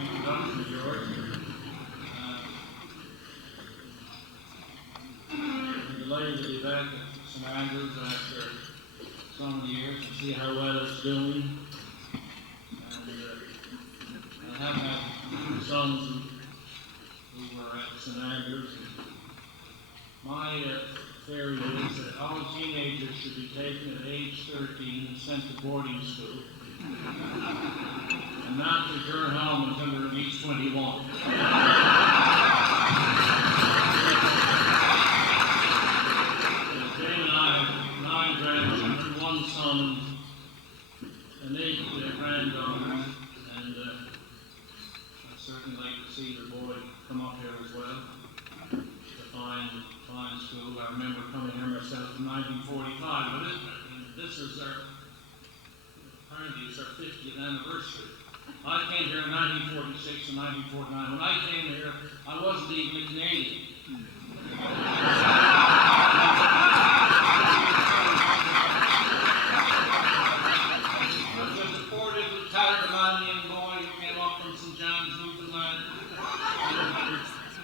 introduction of yours. I'm delighted to be back at St. Andrews after so many years and see how well it's doing. And I have had 2 sons who were at St. Andrews. My theory is that all teenagers should be taken at age 13 and sent to boarding school, and not to return home until they're at least 21. Jane and I have 9 grandchildren, 1 son, and 8 granddaughters, and I'd certainly like to see the boy come up here as well. It's a fine school. I remember coming here myself in 1945, but this is apparently it's our 50th anniversary. I came here in 1946 and 1949. When I came here, I wasn't even a Canadian. I was just a poor little Tallahassee boy who came up from St. John's, Newfoundland.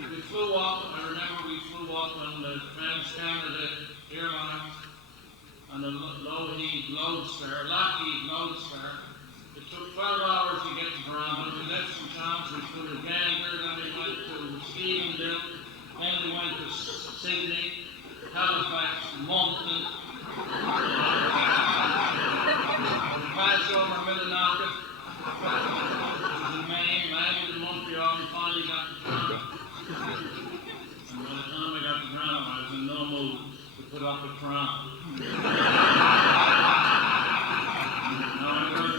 We flew up, I remember we flew up on the Trans-Canada Airlines on the Lockheed Lodestar. It took 12 hours to get to Toronto. We left St. John's, we flew to Gander, then we went to Stephenville, then we went to Sydney, Halifax, Moncton. We passed over Millinocket, in Maine, landed in Montreal, and finally got to Toronto. And by the time I got to Toronto, I was in no mood to put up with Toronto. Now I'm going to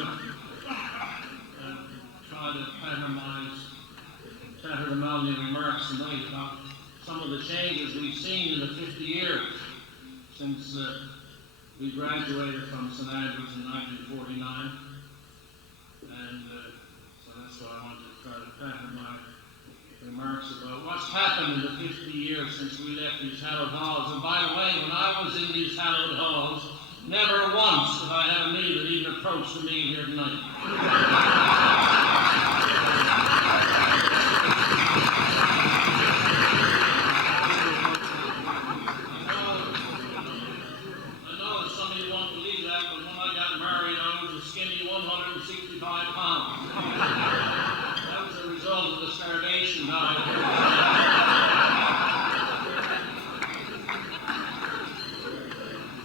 try to patter the mountain remarks tonight about some of the changes we've seen in the 50 years since we graduated from St. Andrews in 1949. And so that's what I want to try to pattern my remarks about what's happened in the 50 years since we left these hallowed halls. And by the way, when I was in these hallowed halls, never once did I have a knee that even approached the knee here tonight. I know that some of you won't believe that, but when I got married, I was a skinny 165 pounds. That was a result of the starvation diet.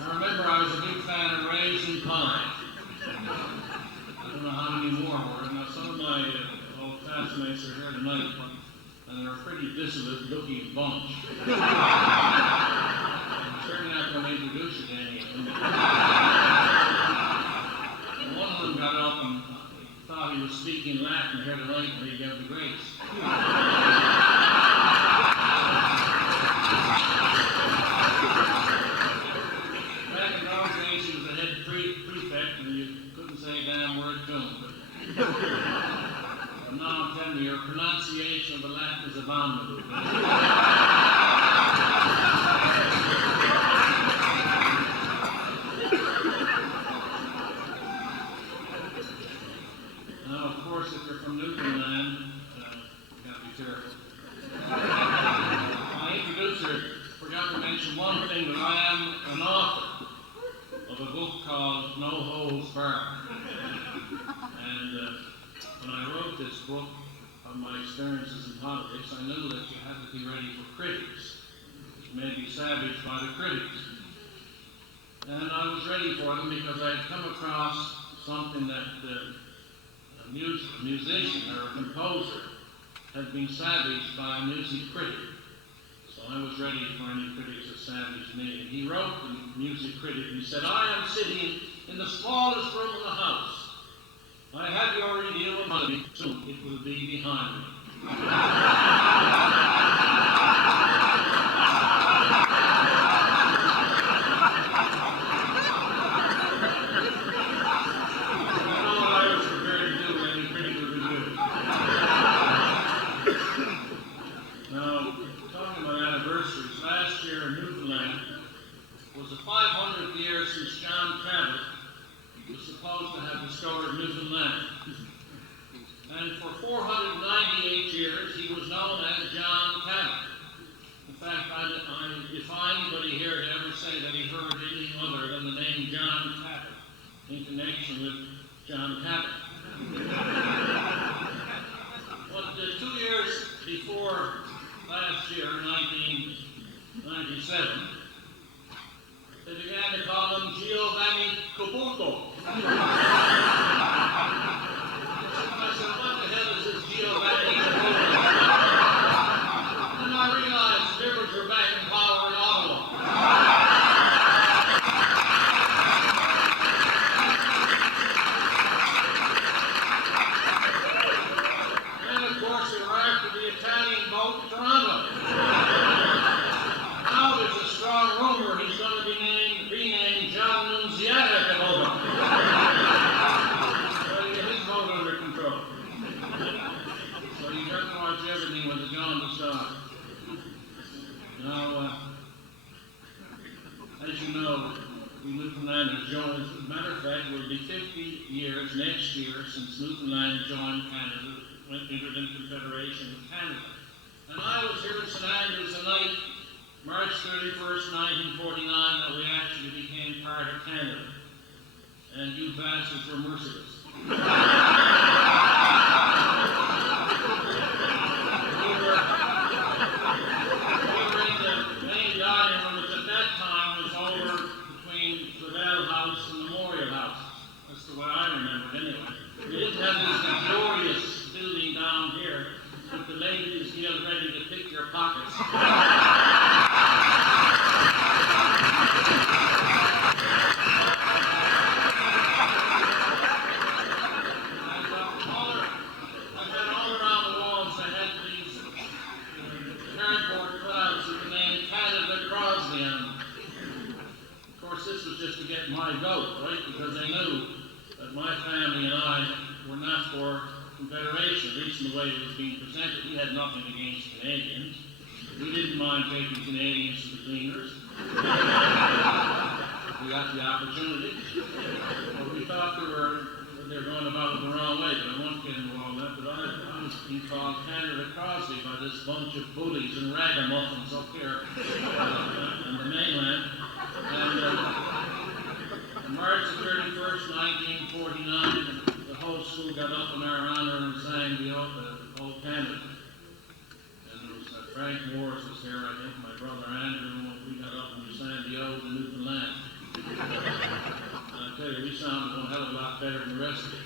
I remember I was a big fan of raisin pie. I don't know how many more were. Now, some of my old classmates are here tonight, and they're a pretty dissolute looking bunch. I'm certainly not going to introduce you to any of them. And one of them got up and thought he was speaking Latin here tonight when he gave the grace. Back in those days, he was a head prefect, and you couldn't say a damn word to him. But now I'm telling you, your pronunciation of the Latin is abominable. Now, of course, if you're from Newfoundland, you got to be careful. My introducer forgot to mention one thing, that I am an author of a book called No Holds Barred. And when I wrote this book of my experiences in politics, I knew that you had to be ready for critics. You may be savaged by the critics. And I was ready for them because I had come across something that a musician or a composer had been savaged by a music critic. So I was ready for any critics that savaged me. And he wrote the music critic, he said, "I am sitting in the smallest room in the house. I have your review in front of me. Soon it will be behind me." Was the 500th year since John Cabot was supposed to have discovered Newfoundland. And for 498 years, he was known as John Cabot. In fact, if anybody here to ever say that he heard anything other than the name John Cabot in connection with John Cabot. But 2 years before last year, 1997, they began to call him Giovanni Caputo. I said, what the hell is this Giovanni Caputo? And I realized liberals are back in power in Ottawa. And of course, they were after the Italian boat in Toronto. Now there's a strong rumor he's going to be renamed John Nunziata Caputo. So you get his vote under control. So you got to watch everything with the John to start. Now, as you know, we Newfoundlanders joined, as a matter of fact, it will be 50 years next year since Newfoundland joined Canada, entered into Confederation with Canada. And I was here in St. Andrews the night, March 31st, 1949, that we actually became part of Canada. And you bastards were merciless. We were in the main dining room, which at that time was over between the Bell House and the Memorial House. That's the way I remember it anyway. We didn't have this glorious building down here with the ladies guild ready to pick your pockets. Just to get my vote, right? Because they knew that my family and I were not for Confederation, at least in the way it was being presented. We had nothing against Canadians. We didn't mind taking Canadians to the cleaners. We got the opportunity. But we thought they were going about it the wrong way, but I won't get into all that. But I was being called Canada Crosby by this bunch of bullies and ragamuffins up here on the mainland. And on March 31st, 1949, the whole school got up in our honor and sang the Old Canada. And it was Frank Morris was here, I think, my brother Andrew, we got up and we sang the Ode to Newfoundland. And I tell you, we sounded one hell of a lot better than the rest of it.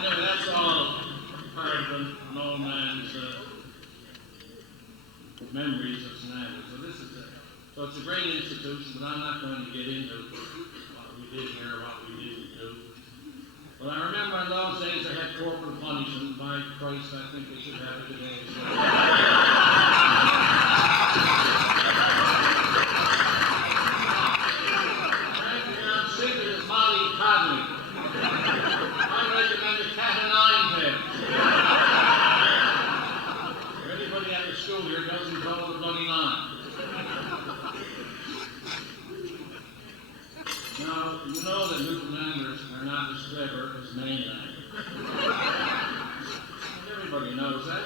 Anyway, that's all part of an old man's memories of St. Andrews. So it's a great institution, but I'm not going to get into what we did here, what we didn't do. But I remember in those days they had corporal punishment. By Christ, I think they should have it today as well. Frankly, I'm sick of this Molly Codley. I recommend a cat and nine peg. Anybody at the school here doesn't go with bloody nine. Now, you know that Newfoundlanders are not as clever as mainland. Everybody knows that.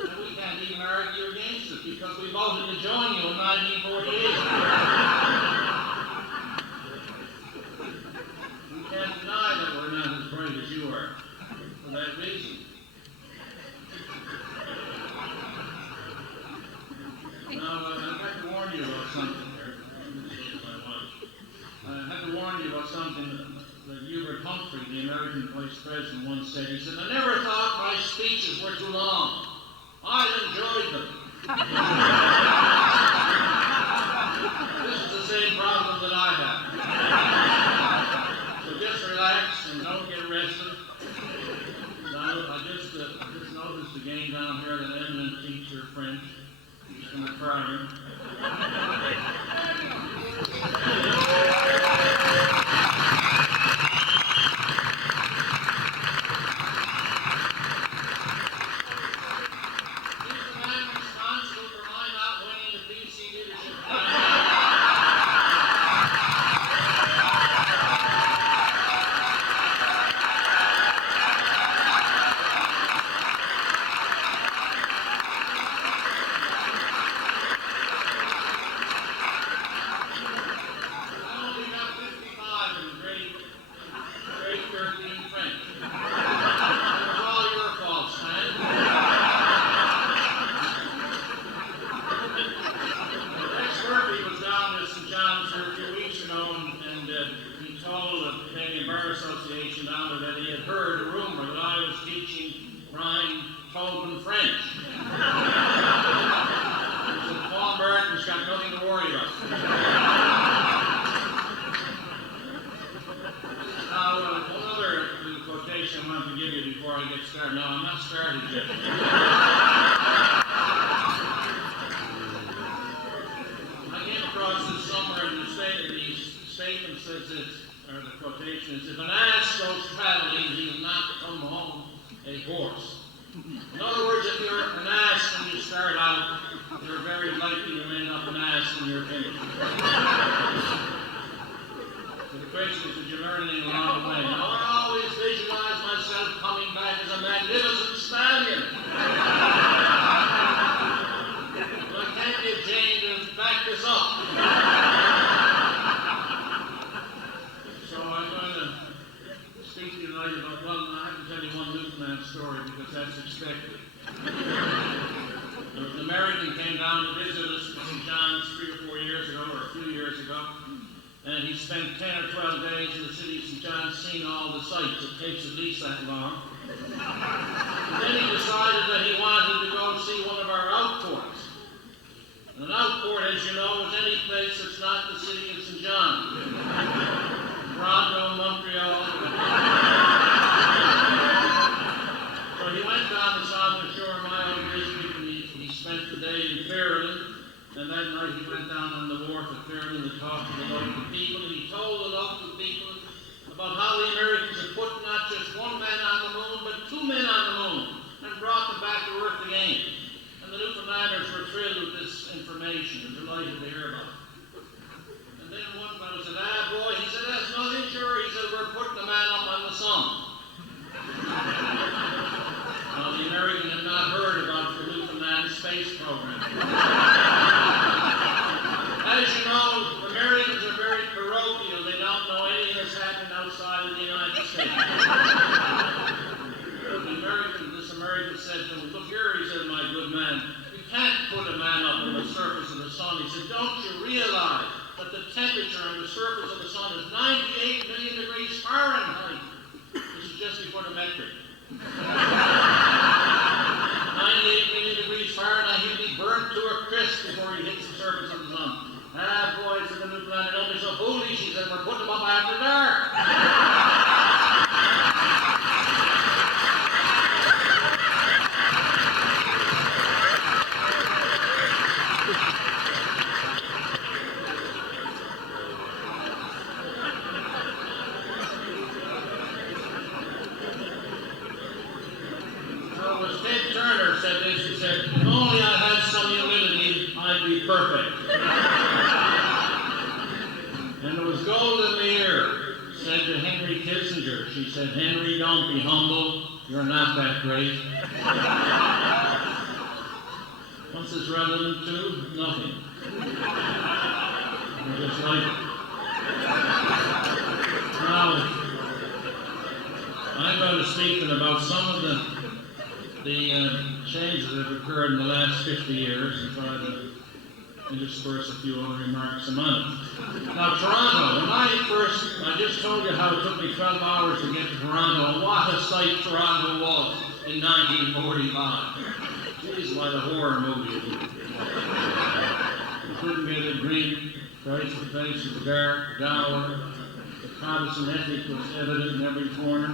And we can't even argue against it because we voted to join you in 1948. We can't deny that we're not as bright as you are for that reason. Now, I'd like to warn you about something here. I have to warn you about something that Hubert Humphrey, the American Vice President, once said. He said, I never thought my speeches were too long. I enjoyed them. This is the same problem that I have. So just relax and don't get arrested. I just noticed again down here that eminent teacher, French, he's from the Prairie. Coleman French. He said, Paul Burton's got nothing to worry about. Now, one other little quotation I want to give you before I get started. No, I'm not started yet. I came across this somewhere in the statement says this, or the quotation is, if an ass goes traveling, he'll not come home a horse. In other words, if you're an ass when you start out, you're very likely to end up an ass when you're finished. So the question is, did you learn anything along the way? Now, I always visualize myself coming back as a magnificent stallion. But I can't get Jane to back this up. So I'm going to speak to you tonight about, well, I have to tell you one Newfoundland story because that's expected. An American came down to visit us in St. John's 3 or 4 years ago, or a few years ago, and he spent 10 or 12 days in the city of St. John's seeing all the sights. It takes at least that long. And then he decided that he wanted to go see one of our outports. And an outport, as you know, is any place that's not the city of St. John. Toronto, Montreal. So he went down the southern shore of my own district, and he spent the day in Fairland. And that night he went down on the wharf at Fairland to talk to the local people, and he told the local people about how the Americans had put not just one man on the moon, but 2 men on the moon, and brought them back to Earth again. And the Newfoundlanders were thrilled with this information and delighted to hear about it. And then one fellow said, boy, he said, that's nothing, sure. He said, we're putting a man up on the sun. Well, the American had not heard about the Newfoundland space program. As you know, Americans are very parochial. They don't know anything that's happening outside of the United States. This American said to him, look here, he said, my good man, you can't put a man up on the surface of the sun. He said, don't you realize that the temperature on the surface of the sun is 98 million degrees Fahrenheit? This is just before the metric. 98 million degrees Fahrenheit, he'll be burnt to a crisp before he hits the surface of the sun. Boy, said the Newfoundlander, don't be so foolish. He said, we're putting them up after dark. If only I had some humility, I'd be perfect. And there was gold in the ear, said to Henry Kissinger. She said, Henry, don't be humble. You're not that great. What's this relevant to? Nothing. You're just like it. Now, I'm going to speak about some of the changes that have occurred in the last 50 years and try to intersperse a few other remarks among it. Now, Toronto, I just told you how it took me 12 hours to get to Toronto, and what a sight Toronto was in 1945. Geez, what a horror movie it was. You couldn't get a drink, face to face with the dark, dour. The Protestant ethic was evident in every corner.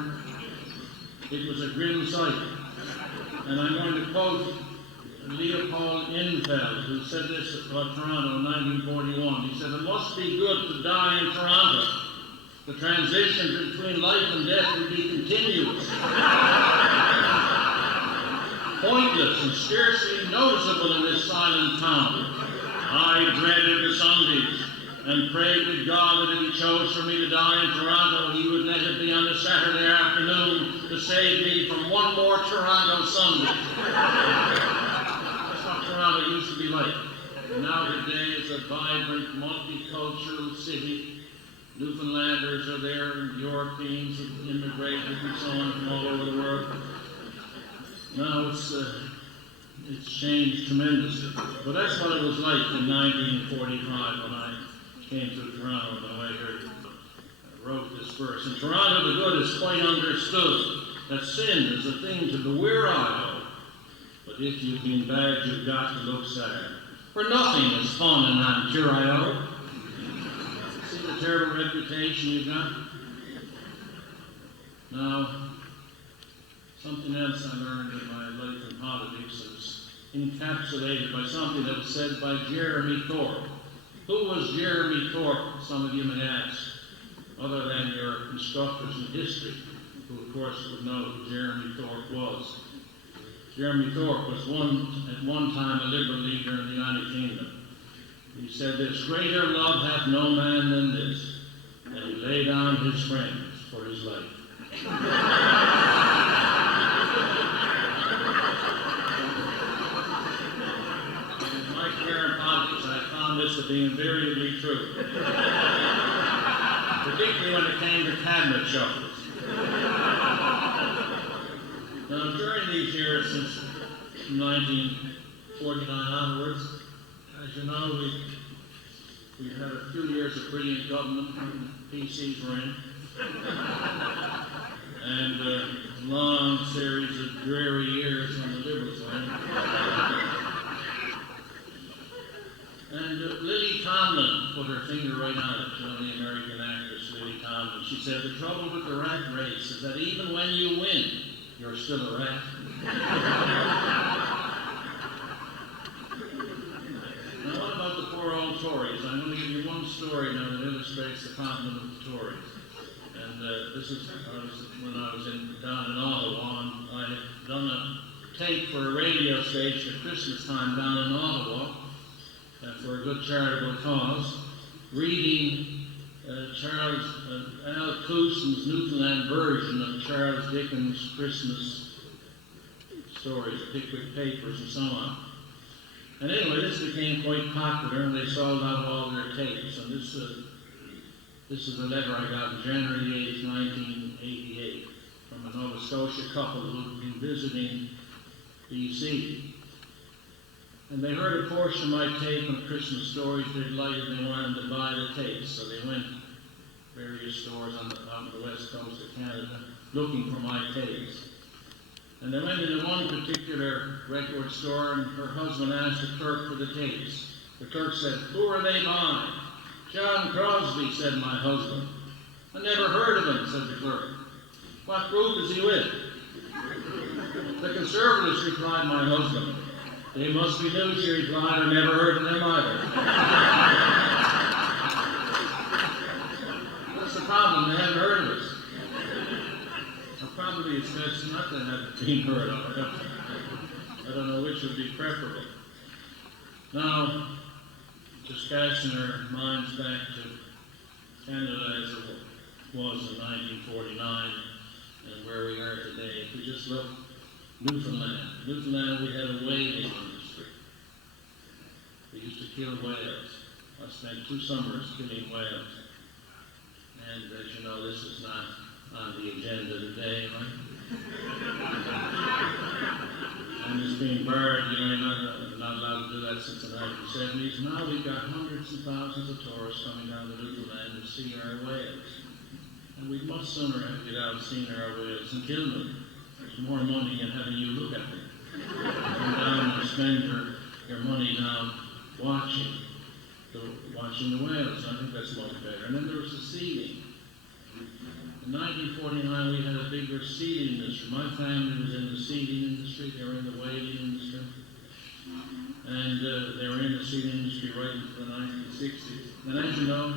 It was a grim sight. And I'm going to quote Leopold Infeld, who said this about Toronto in 1941. He said, it must be good to die in Toronto. The transition between life and death would be continuous, pointless, and scarcely noticeable in this silent town. I dreaded the Sundays and prayed to God that if he chose for me to die in Toronto, he would let it be on a Saturday afternoon to save me from one more Toronto Sunday. That's what Toronto used to be like. And now today is a vibrant, multicultural city. Newfoundlanders are there, and Europeans have immigrated and so on from all over the world. Now it's changed tremendously. But that's what it was like in 1945 when I came to Toronto, and I wrote this verse. In Toronto, the good is quite understood, that sin is a thing to beware of, But if you've been bad, you've got to look sad. For nothing is fun in Ontario. See the terrible reputation you've got? Now, something else I learned in my life in politics is encapsulated by something that was said by Jeremy Thorpe. Who was Jeremy Thorpe, some of you may ask, other than your instructors in history, who of course would know who Jeremy Thorpe was. Jeremy Thorpe was at one time a Liberal leader in the United Kingdom. He said this: "Greater love hath no man than this, that he lay down his friends for his life." In my career in politics, I found this to be invariably true, particularly when it came to cabinet shuffles. Now, during these years, since 1949 onwards, as you know, we had a few years of brilliant government when the PCs were in, and a long series of dreary years when the Liberals were in. And Lily Tomlin put her finger right on it, you know, the American actress Lily Tomlin. She said, "The trouble with the rat race is that even when you win, you're still a rat." Now, what about the poor old Tories? I'm going to give you one story now that illustrates the problem of the Tories. And this is when I was down in Ottawa, and I had done a tape for a radio station at Christmas time down in Ottawa for a good charitable cause, reading Al Couson's Newfoundland version of Charles Dickens' Christmas stories, Pickwick Papers, and so on. And anyway, this became quite popular, and they sold out all their tapes. And this is a letter I got on January 8, 1988, from a Nova Scotia couple who had been visiting BC. And they heard a portion of my tape on Christmas stories. They delighted, they wanted to buy the tapes. So they went to various stores on the west coast of Canada looking for my tapes. And they went into one particular record store, and her husband asked the clerk for the tapes. The clerk said, "Who are they by?" "John Crosby," said my husband. "I never heard of him," said the clerk. "What group is he with?" "The Conservatives," replied my husband. "They must be new," she replied. "I never heard of them either." What's the problem? They haven't heard of us. Well, probably it's best not to have been heard of. I don't know which would be preferable. Now, just casting our minds back to Canada as it was in 1949 and where we are today. If we just look Newfoundland, we had a whaling industry. We used to kill whales. I spent 2 summers killing whales. And as you know, this is not on the agenda today, right? And it's being barred, you know, you're not allowed to do that since the 1970s. Now we've got hundreds of thousands of tourists coming down to Newfoundland to see our whales. And we'd much sooner have get out and seen our whales and kill them. There's more money in having you look at them. Come down and spend your money now watching the whales. I think that's much better. And then there was the seeding. In 1949, we had a bigger seeding industry. My family was in the seeding industry. They were in the whaling industry. And they were in the seeding industry right into the 1960s. And as you know,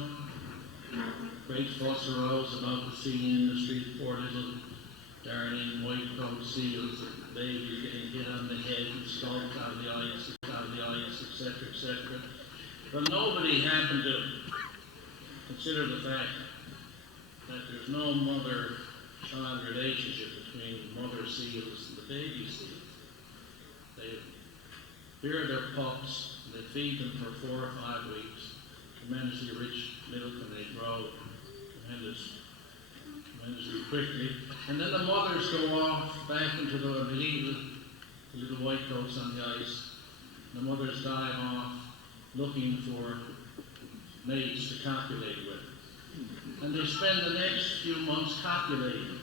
great fuss arose about the seeding industry. Poor little darling white-coat seals, babies getting hit on the head and scalded out of the ice, etc., etc. But nobody happened to consider the fact that there's no mother-child relationship between mother seals and the baby seals. They bear their pups, they feed them for 4 or 5 weeks, tremendously rich milk, and they grow tremendously quickly. And then the mothers go off back into the little white coats on the ice. The mothers dive off looking for mates to copulate with. And they spend the next few months copulating,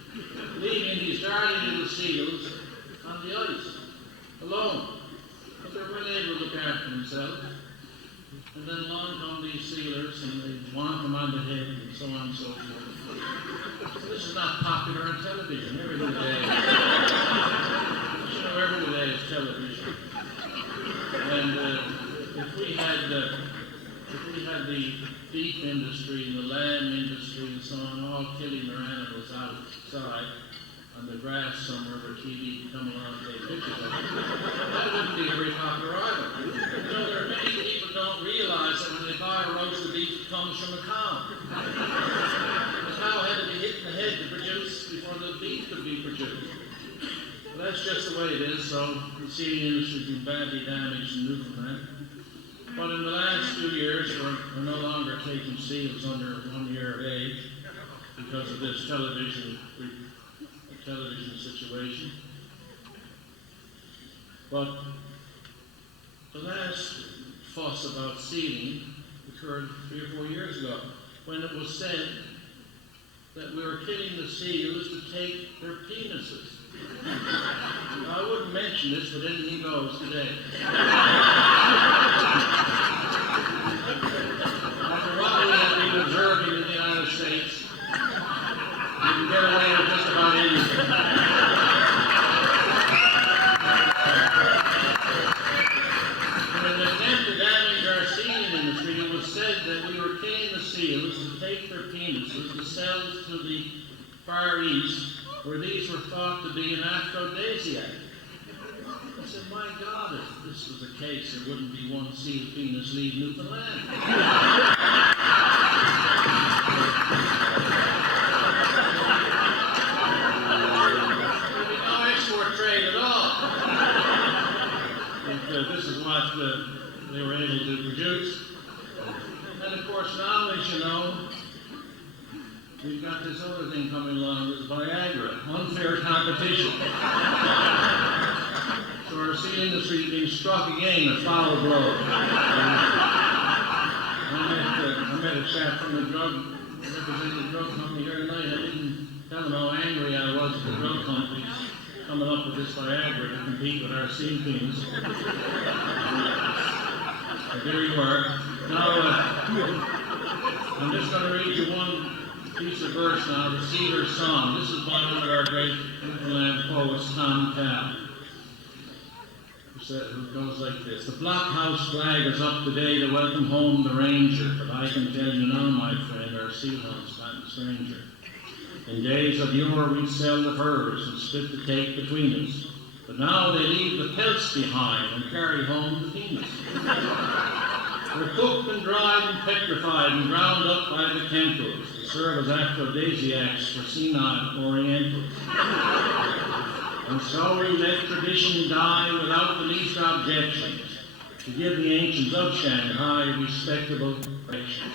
leaving these darling little seals on the ice. alone. But they weren't able to look after themselves. And then along come these sealers and they want them on the head and so on and so forth. So this is not popular on television every day. Every day is television. And if we had the beef industry and the lamb industry and so on all killing their animals outside on the grass somewhere where TV can come along and take pictures of it, that wouldn't be very popular either. You know, there are many people who don't realize that when they buy a roast of beef, it comes from a cow. The cow had to be hit in the head to produce before the beef could be produced. Well, that's just the way it is, so the sealing industry has been badly damaged in Newfoundland. But in the last few years, we're no longer taking seals under 1 year of age because of this television situation. But the last fuss about sealing occurred 3 or 4 years ago when it was said that we were killing the seals to take their penises. Now, I wouldn't mention this, but in he goes today. After what we have been observing in the United States, you can get away with just about anything. In an attempt to damage our sealing industry, it was said that we were killing the seals to take their penises and sell to the Far East, where these were thought to be an aphrodisiac. I said, my God, if this was the case, there wouldn't be one seal penis leave Newfoundland. There'd be no export trade at all. But this is what they were able to produce. And of course, now, as you know, we've got this other thing coming along, this Viagra, unfair competition. So our seal industry is being struck again, a foul blow. I met a chap from the representing the drug company here tonight. I didn't tell him how angry I was at the drug companies coming up with this Viagra to compete with our seal penis. But there you are. Now, I'm just going to read you one piece of verse now, the Cedar Song. This is by one of our great Newfoundland poets, Tom Cow, who goes like this. The blockhouse flag is up today to welcome home the ranger, but I can tell you now, my friend, our seal hound's gotten stranger. In days of yore we'd sell the furs and split the cake between us, but now they leave the pelts behind and carry home the penis. They're cooked and dried and petrified and ground up by the chemicals to serve as aphrodisiacs for senile Orientals. And so we let tradition die without the least objection to give the ancients of Shanghai respectable directions.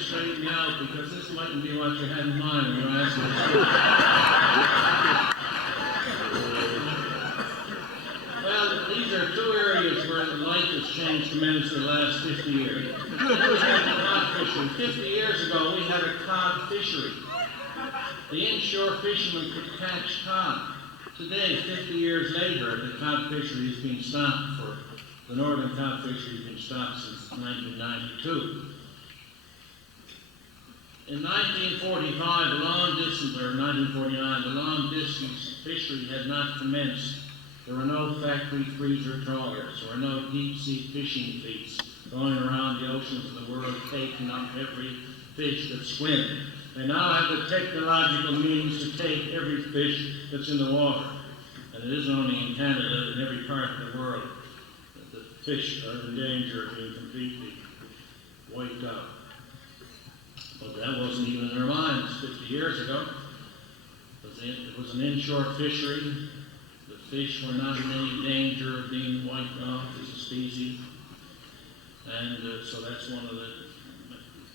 Straighten me out, because this mightn't be what you had in mind when you asked me this. Well, these are two areas where life has changed tremendously in the last 50 years. Cod fishing. 50 years ago, we had a cod fishery. The inshore fishermen could catch cod. Today, 50 years later, the cod fishery has been stopped the northern cod fishery has been stopped since 1992. In 1945, the long distance, or 1949, the long distance fishery had not commenced. There were no factory freezer trawlers. There were no deep sea fishing fleets going around the oceans of the world taking up every fish that swims. They now have the technological means to take every fish that's in the water. And it isn't only in Canada, in every part of the world that the fish are in danger of being completely wiped out. But that wasn't even in their minds 50 years ago. It was an inshore fishery. The fish were not in any danger of being wiped off as a species. And so that's one of the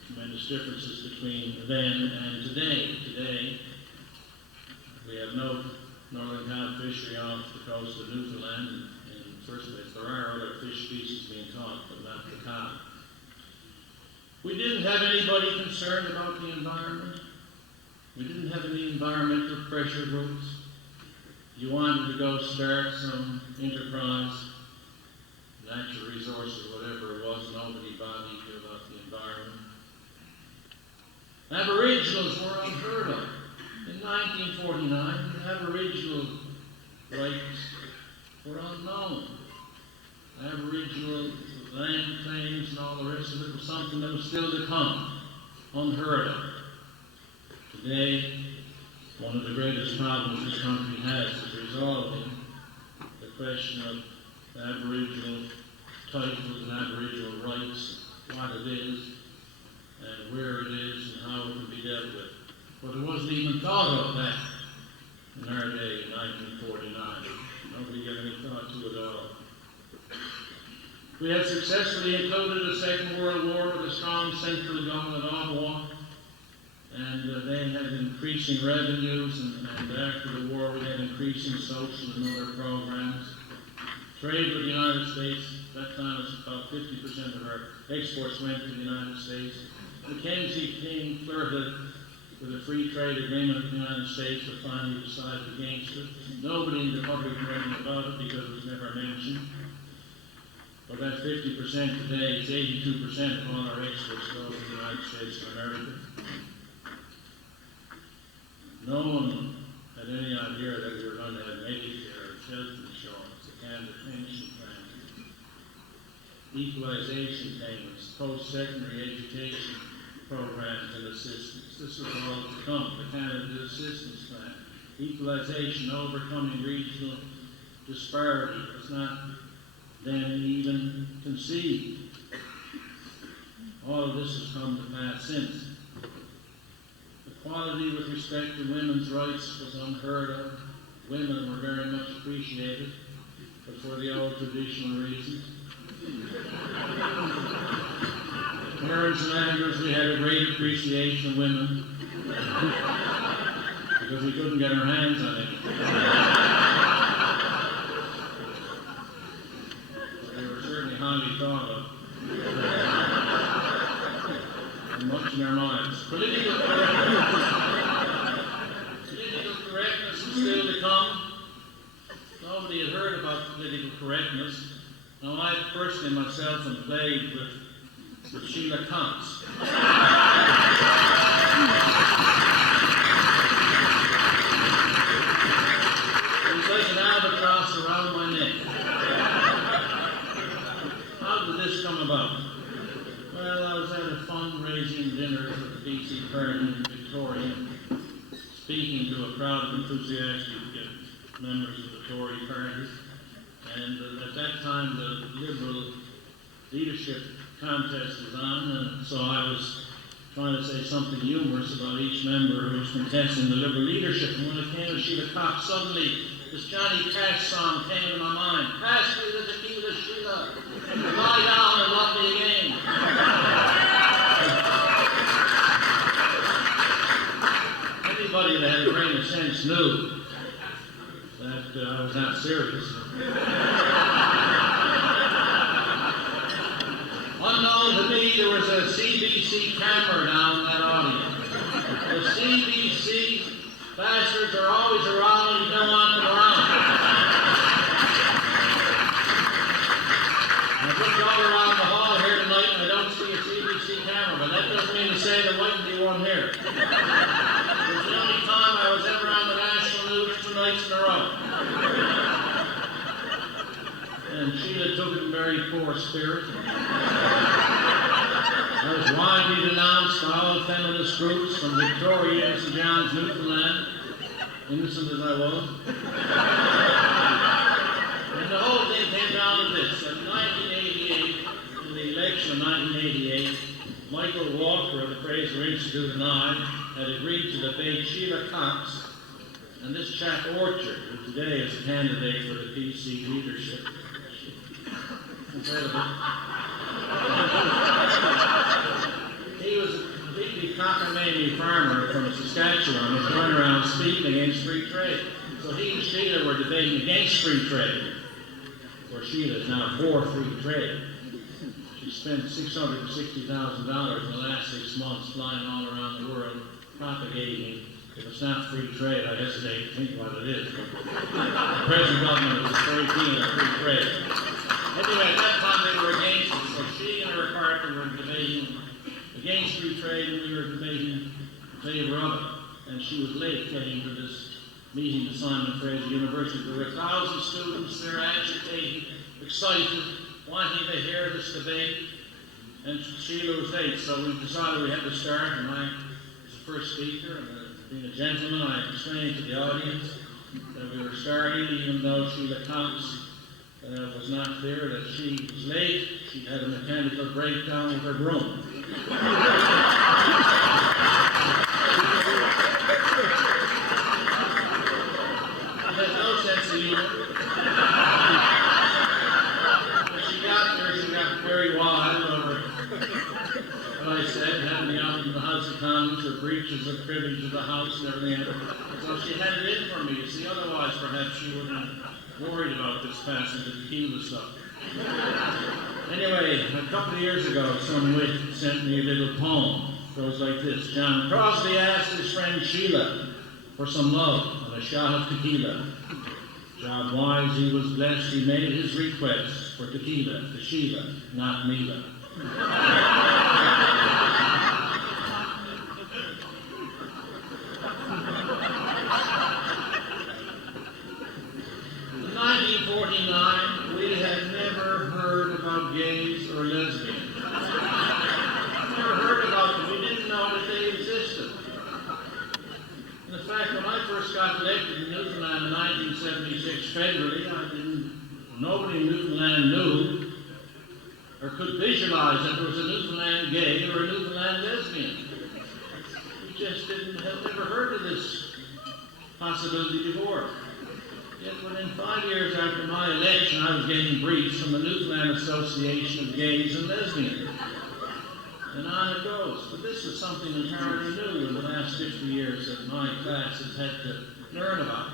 tremendous differences between then and today. Today, we have no northern cod fishery off the coast of Newfoundland. In the first place, there are heard of fish species being caught, but not the cod. We didn't have anybody concerned about the environment. We didn't have any environmental pressure groups. You wanted to go start some enterprise, natural resources, whatever it was, nobody bothered you about the environment. Aboriginals were unheard of. In 1949, Aboriginal rights were unknown. Aboriginal land claims and all the rest of it was something that was still to come, unheard of. Today, one of the greatest problems this country has is resolving the question of Aboriginal titles and Aboriginal rights, what it is, and where it is, and how it can be dealt with. But it wasn't even thought of that in our day, in 1949. Nobody gave any thought to it at all. We had successfully included the Second World War with a strong central government at Ottawa, and they had increasing revenues, and after the war we had increasing social and other programs. Trade with the United States, at that time it was about 50% of our exports went to the United States. Mackenzie King flirted with a free trade agreement with the United States, but finally decided against it. Nobody in the public knew anything about it because it was never mentioned. But that 50% today is 82% of all our exports go to the United States of America. No one had any idea that we were going to have Medicare, health insurance, a Canada pension plan, equalization payments, post-secondary education programs and assistance. This was all to come, the Canada Assistance Plan. Equalization, overcoming regional disparity was not then even conceived. All of this has come to pass since. Equality with respect to women's rights was unheard of. Women were very much appreciated, but for the old traditional reasons. Parents and Andrews, we had a great appreciation of women because we couldn't get our hands on it. But they were certainly highly thought of. And much in our minds. Political correctness is still to come. Nobody had heard about political correctness. Now, I personally myself am plagued with Sheila Cox. It's like an albatross around my neck. How did this come about? Well, I was at a fundraising dinner for the BC Party in Victoria, speaking to a crowd of enthusiastic members of the Tory party. And at that time, the Liberal leadership contest was on, and so I was trying to say something humorous about each member who was contesting the Liberal leadership. And when it came to Sheila Cox, suddenly this Johnny Cash song came into my mind. Pass me the tequila, Sheila. Lie down and love me again. Anybody that had a grain of sense knew that I was not serious. Unknown to me, there was a CBC camera down in that audience. The CBC bastards are always around and you don't want them around. I looked all around the hall here tonight and I don't see a CBC camera, but that doesn't mean to say there mightn't be one here. It was the only time I was ever on the national news 2 nights in a row. And Sheila took it in very poor spirit. I was widely denounced by all feminist groups from Victoria to St. John's, Newfoundland, innocent as I was. And the whole thing came down to this. In 1988, in the election of 1988, Michael Walker of the Fraser Institute and I had agreed to debate Sheila Cox and this chap Orchard, who today is a candidate for the PC leadership. Incredible. He was a completely cockamamie farmer from Saskatchewan who was going around speaking against free trade. So he and Sheila were debating against free trade. Of course, Sheila is now for free trade. She spent $660,000 in the last 6 months flying all around the world propagating. If it's not free trade, I hesitate to think what it is. The present government is very keen on free trade. Anyway, at that time they were against it, so she and her partner were debating against free trade, and we were debating in favor of it. And she was late getting to this meeting at Simon Fraser University. There were 1,000 students there, agitated, excited, wanting to hear this debate. And Sheila was late, so we decided we had to start, and I was the first speaker, and being a gentleman, I explained to the audience that we were starting, even though Sheila Counts was not clear that she was late. She had a mechanical breakdown with her broom. She had no sense of humor. When she got there, she got very wild over what I said, having me out in the House of Commons, her breaches of privilege of the House and everything else. So she had it in for me. You see, otherwise perhaps she wouldn't have worried about this passing the tequila stuff. Anyway, a couple of years ago, some wit sent me a little poem. It goes like this. John Crosby asked his friend Sheila for some love and a shot of tequila. Job wise, he was blessed. He made his request for tequila to Sheila, not Mila. In 1949, we had never heard about gays or lesbians. Never heard about them. We didn't know that they existed. And in fact, when I first got elected in Newfoundland in 1976 federally, nobody in Newfoundland knew or could visualize that there was a Newfoundland gay or a Newfoundland lesbian. We just had never heard of this possibility before. Yet within 5 years after my election, I was getting briefs from the Newfoundland Association of Gays and Lesbians. And on it goes. But this is something entirely new in the last 50 years that my class has had to learn about.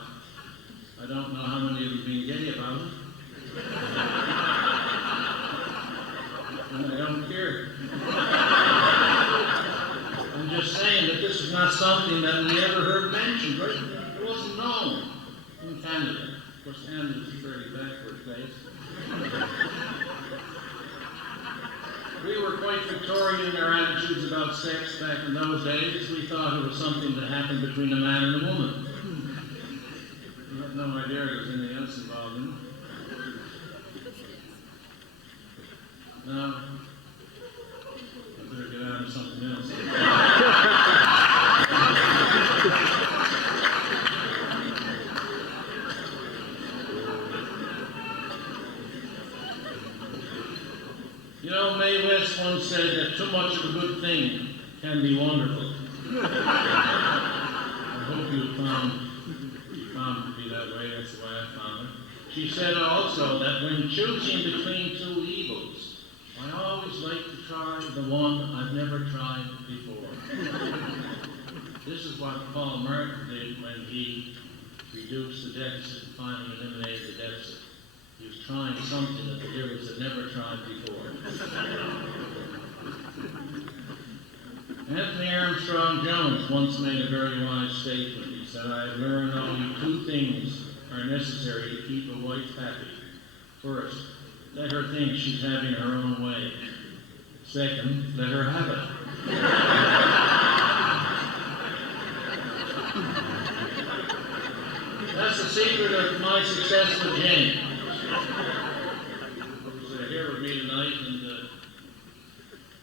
I don't know how many of you have been gay about it. And I don't care. I'm just saying that this is not something that we ever heard mentioned. Right? It wasn't known in Canada. Of course, Canada is a fairly backward place. We were quite Victorian in our attitudes about sex back in those days. We thought it was something that happened between a man and a woman. We had no idea there was anything else involved in it. Now, I better get on to something else. You know, Mae West once said that too much of a good thing can be wonderful. I hope you found it to be that way. That's the way I found it. She said also that when choosing between two evils, I always like to try the one I've never tried before. This is what Paul Martin did when he reduced the deficit and finally eliminated the deficit. He was trying something that the heroes had never tried before. Anthony Armstrong Jones once made a very wise statement. He said, I have learned only two things are necessary to keep a wife happy. First, let her think she's having her own way. Second, let her have it. That's the secret of my success with Jane. She's here with me tonight, and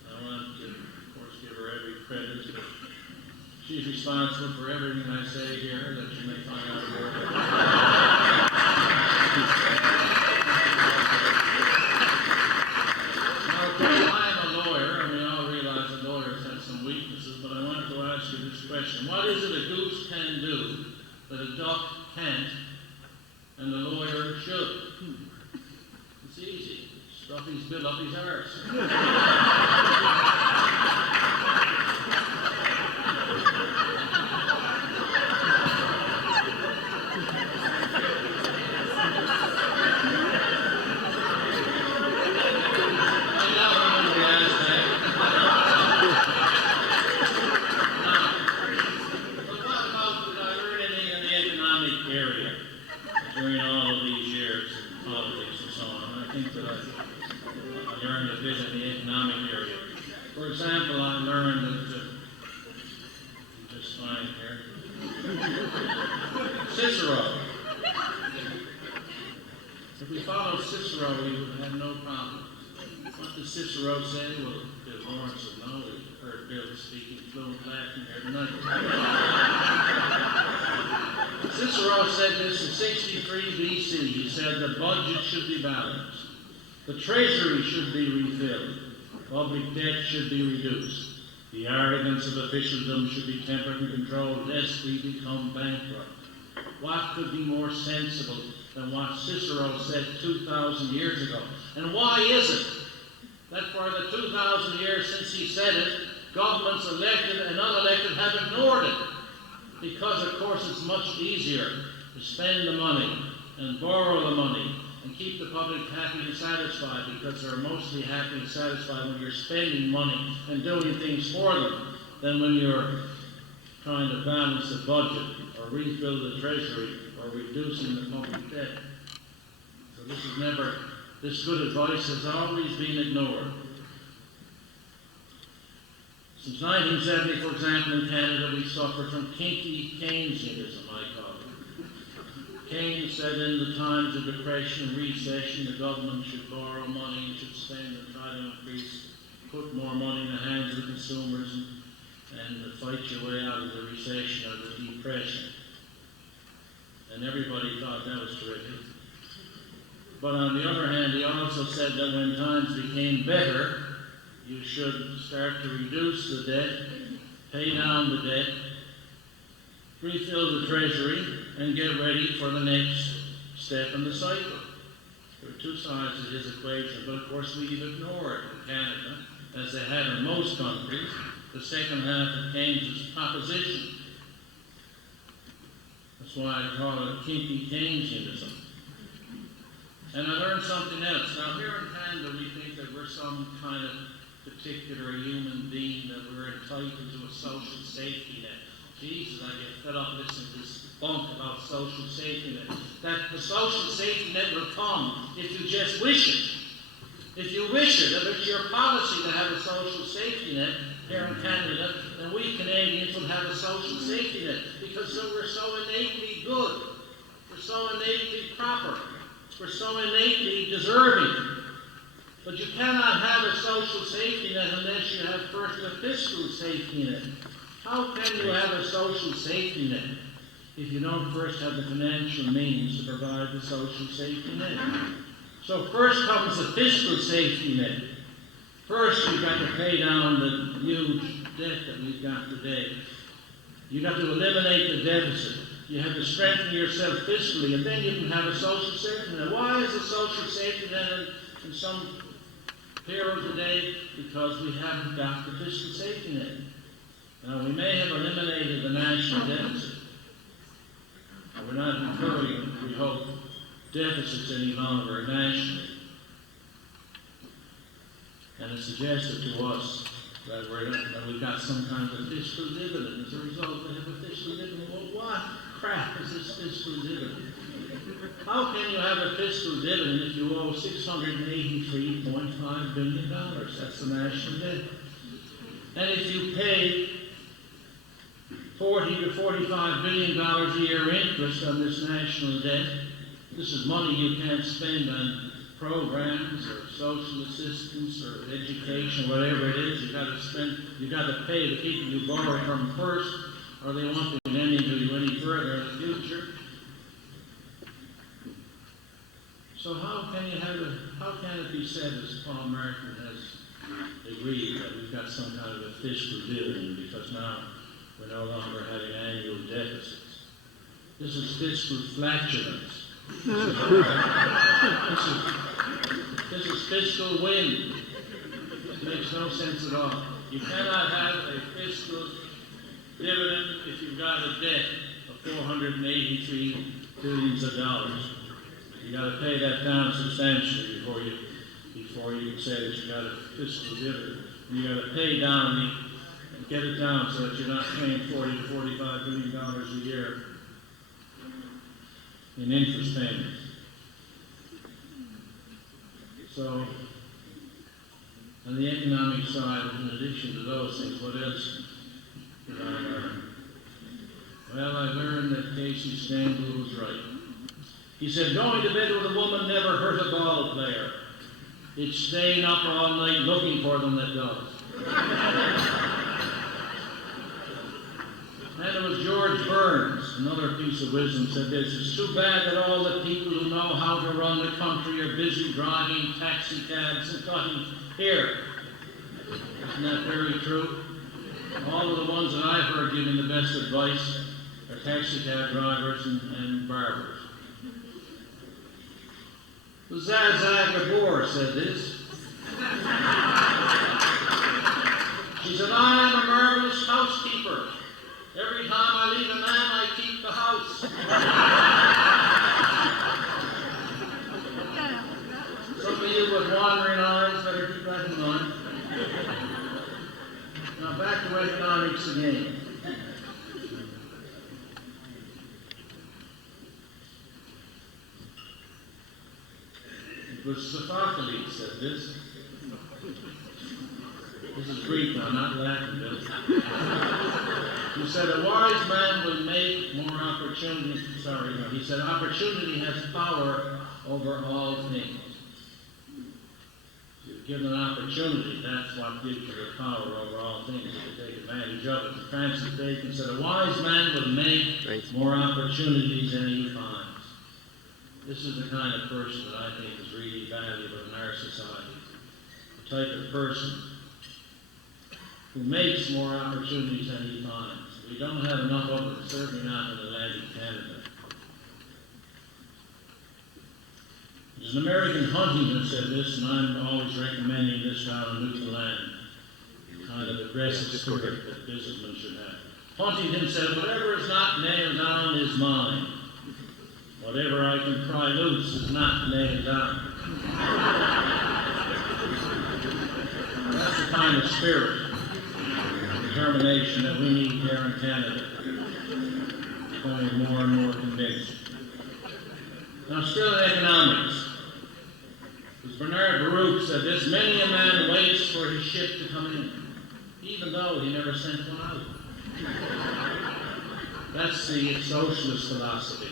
I want to, of course, give her every credit. She's responsible for everything I say here that you may find out more. Now, I'm a lawyer, and we all realize that lawyers have some weaknesses, but I wanted to ask you this question. What is it a goose can do that a duck can't, and the lawyer should? It's easy. Stuff his bill up his arse. I learned a bit in the economic area. For example, I learned that, just fine here, Cicero. If we followed Cicero, we would have no problem. What did Cicero say? Well, Bill Lawrence would know. We heard Bill speaking fluent Latin here tonight. Cicero said this in 63 BC. He said the budget should be balanced. The treasury should be refilled. Public debt should be reduced. The arrogance of officialdom should be tempered and controlled, lest we become bankrupt. What could be more sensible than what Cicero said 2,000 years ago? And why is it that for the 2,000 years since he said it, governments elected and unelected have ignored it? Because, of course, it's much easier to spend the money and borrow the money and keep the public happy and satisfied, because they're mostly happy and satisfied when you're spending money and doing things for them than when you're trying to balance the budget or refill the treasury or reducing the public debt. So this good advice has always been ignored. Since 1970, for example, in Canada, we suffered from kinky Keynesianism, I call it. Keynes said in the times of depression and recession, the government should borrow money and should spend and try to put more money in the hands of the consumers and fight your way out of the recession or the depression. And everybody thought that was terrific. But on the other hand, he also said that when times became better, you should start to reduce the debt, pay down the debt, refill the treasury, and get ready for the next step in the cycle. There are two sides to his equation, but of course we've ignored in Canada, as they had in most countries, the second half of Keynes' proposition. That's why I call it kinky Keynesianism. And I learned something else. Now here in Canada, we think that we're some kind of particular human being, that we're entitled to a social safety net. Jesus, I get fed up listening to this bunk about social safety net. That the social safety net will come if you just wish it. If you wish it, if it's your policy to have a social safety net here in Canada, then we Canadians will have a social safety net, because we're so innately good. We're so innately proper. We're so innately deserving. But you cannot have a social safety net unless you have first a fiscal safety net. How can you have a social safety net if you don't first have the financial means to provide the social safety net? So first comes the fiscal safety net. First, you've got to pay down the huge debt that we've got today. You've got to eliminate the deficit. You have to strengthen yourself fiscally, and then you can have a social safety net. Why is a social safety net in some period today? Because we haven't got the fiscal safety net. Now, we may have eliminated the national deficit. We're not incurring, we hope, deficits any longer nationally. And it's suggested to us that we've got some kind of a fiscal dividend. As a result, we have a fiscal dividend. Well, what crap is this fiscal dividend? How can you have a fiscal dividend if you owe $683.5 billion? That's the national debt. And if you pay $40 to $45 billion a year interest on this national debt, this is money you can't spend on programs or social assistance or education, whatever it is. You've got to pay the people you borrow from first, or they won't be lending to you any further in the future. So how can it be said, as Paul Martin has agreed, that we've got some kind of a fiscal dividend because now we're no longer having annual deficits? This is fiscal flatulence. This is fiscal wind. It makes no sense at all. You cannot have a fiscal dividend if you've got a debt of $483 billion. You got to pay that down substantially before you can say that you got a fiscal dividend. You got to pay down and get it down so that you're not paying $40 to $45 billion a year in interest payments. So, on the economic side, in addition to those things, what else did I learn? Well, I learned that Casey Stengel was right. He said, going to bed with a woman never hurt a ball player. It's staying up all night looking for them that does. And it was George Burns, another piece of wisdom, said this: it's too bad that all the people who know how to run the country are busy driving taxi cabs and cutting hair. Isn't that very true? All of the ones that I've heard giving the best advice are taxi cab drivers and barbers. Zazag Gabor said this. She said, I am a marvelous housekeeper. Every time I leave a man, I keep the house. Some of you with wandering eyes better keep that in mind. Now back to economics again. It was Sophocles said this. This is Greek now, not Latin, Bill. He said, a wise man will make more opportunity. He said, opportunity has power over all things. If you're given an opportunity, that's what gives you the power over all things. You can take advantage of it. Francis Bacon said, a wise man will make more opportunities than he finds. This is the kind of person that I think is really valuable in our society. The type of person who makes more opportunities than he finds. We don't have enough of it, certainly not in Atlantic Canada. There's an American hunting that said this, and I'm always recommending this down in Newfoundland, kind of aggressive spirit that businessmen should have. Huntington said, whatever is not nailed down is mine. Whatever I can pry loose is not nailed down. That's the kind of spirit, determination that we need here in Canada. Becoming more and more convinced. Now, still in economics, as Bernard Baruch said this, many a man waits for his ship to come in, even though he never sent one out. That's the socialist philosophy.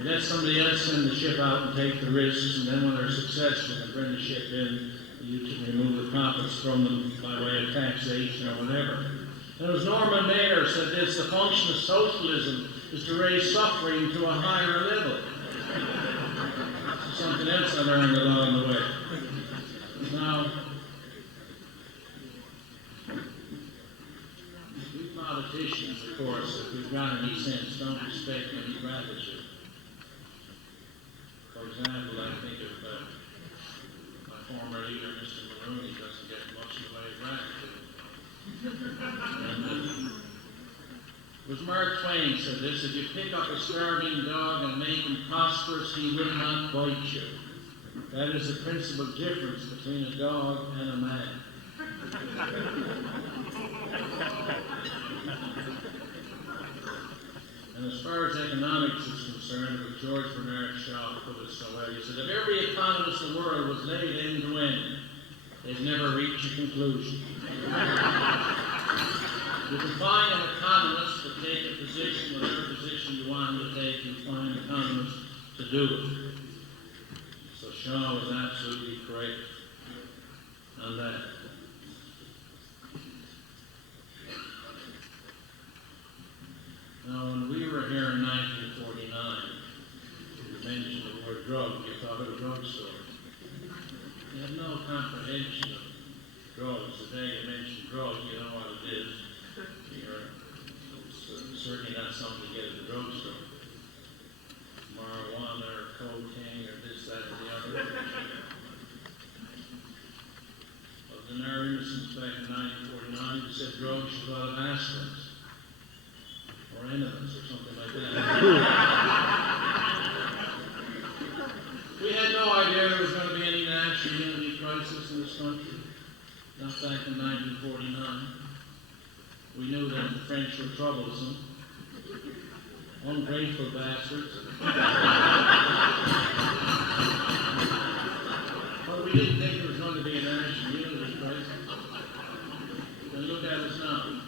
You let somebody else send the ship out and take the risks, and then when they're successful and bring the ship in, you can remove the profits from them by way of taxation or whatever. And it was Norman Mailer said this, the function of socialism is to raise suffering to a higher level. Something else I learned along the way. Now, we politicians, of course, if we've got any sense, don't expect any gratitude. For example, I think of my former leader, Mr. Mulrooney, doesn't get much in the way of gratitude. And, it was Mark Twain said this, if you pick up a starving dog and make him prosperous, he will not bite you. That is the principal difference between a dog and a man. And as far as economics is concerned, what George Bernard Shaw put it so well, he said, if every economist in the world was laid end to end, they'd never reach a conclusion. You can find an economist to take a position, whatever position you want him to take, you find economists to do it. So Shaw was absolutely correct on that. Now, when we were here in 1949, you mentioned the word drug, you thought of a drugstore. You had no comprehension of drugs. The day you mention drugs, you know what it is. It's certainly not something you get at the drugstore. Marijuana or cocaine or this, that, or the other. But in our innocence back in 1949, we said drugs, you thought of aspirins or enemas or something like that. We had no idea there was going to be any national unity crisis in this country. Not back in 1949. We knew that the French were troublesome, ungrateful bastards. we didn't think there was going to be a national unity crisis. And look at us now.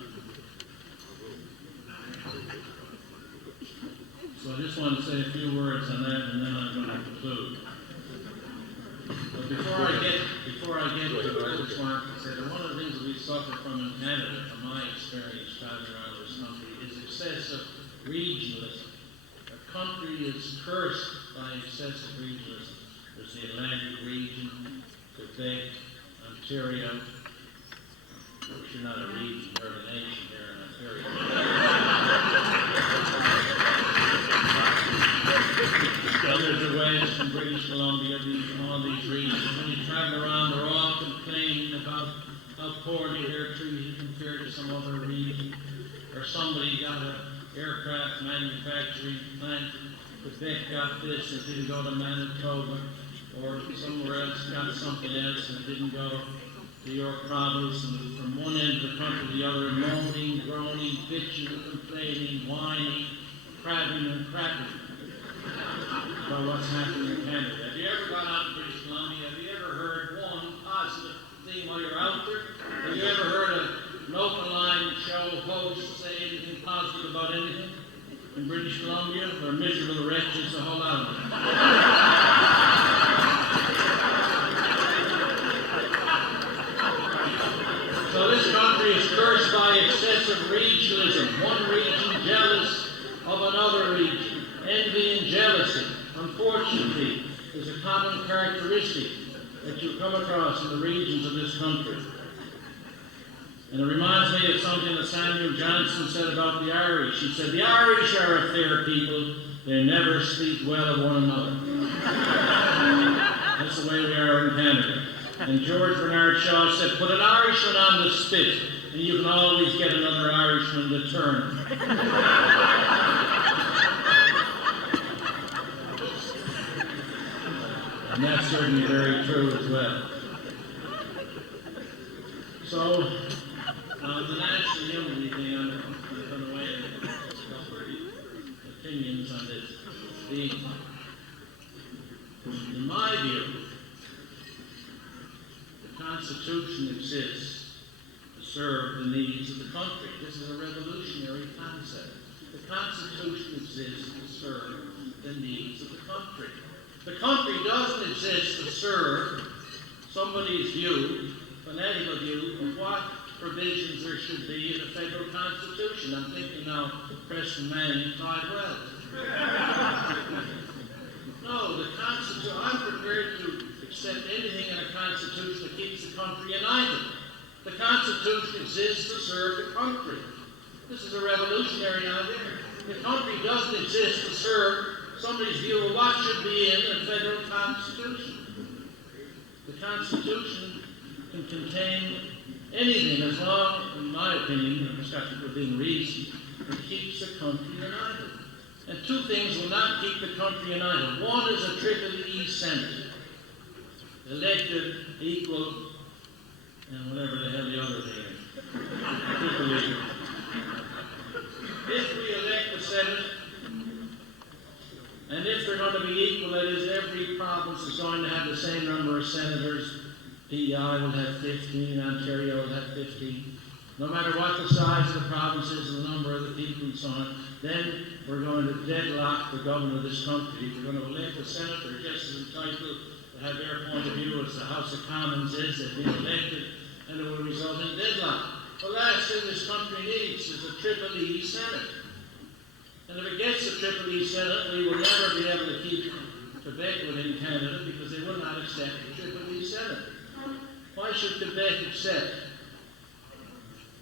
So I just want to say a few words on that, and then I'm going to conclude. But before I get to it, I just want to say that one of the things that we suffer from in Canada, from my experience traveling around this country, is excessive regionalism. Our country is cursed by excessive regionalism. There's the Atlantic region, Quebec, Ontario. Of course, you're not a region, you're a nation here in Ontario. There's the West and British Columbia, all these regions. When you travel around, they're all complaining about how poorly they're treated compared to some other region. Or somebody got an aircraft manufacturing plant, Quebec got this and didn't go to Manitoba, or somewhere else got something else and didn't go to your province, and from one end of the country to the other, moaning, groaning, bitching, complaining, whining, crabbing and cracking about what's happening in Canada. Have you ever gone out to British Columbia? Have you ever heard one positive thing while you're out there? Have you ever heard an open line show host say anything positive about anything in British Columbia? They're miserable wretches, the whole lot of them. So this country is cursed by excessive regionalism. One region jealous of another region. Envy and jealousy, unfortunately, is a common characteristic that you come across in the regions of this country. And it reminds me of something that Samuel Johnson said about the Irish. He said, the Irish are a fair people. They never speak well of one another. That's the way we are in Canada. And George Bernard Shaw said, put an Irishman on the spit, and you can always get another Irishman to turn. And that's certainly very true as well. So, the national unity thing, I'm going to wait a couple of opinions on this. In my view, the Constitution exists to serve the needs of the country. This is a revolutionary concept. The Constitution exists to serve the needs of the country. The country doesn't exist to serve somebody's view, fanatical view, of what provisions there should be in the federal Constitution. I'm thinking now of Preston Manning and Clyde Wells. No, the Constitution, I'm prepared to accept anything in a Constitution that keeps the country united. The Constitution exists to serve the country. This is a revolutionary idea. The country doesn't exist to serve somebody's view of what should be in the federal Constitution. The Constitution can contain anything as long, in my opinion, especially within reason, it keeps the country united. And two things will not keep the country united. One is a Triple E Senate, elected, equal, and whatever the hell the other thing is. Triple E. If we elect the Senate, and if they're going to be equal, that is, every province is going to have the same number of senators. PEI will have 15, Ontario will have 15. No matter what the size of the province is and the number of the people and so on, then we're going to deadlock the government of this country. We're going to elect the Senate. They're just as entitled to have their point of view as the House of Commons is. They've been elected, and it will result in deadlock. The last thing this country needs is a Triple E Senate. And if it gets a Triple E Senate, we will never be able to keep Quebec within Canada because they will not accept the Triple E Senate. Why should Quebec accept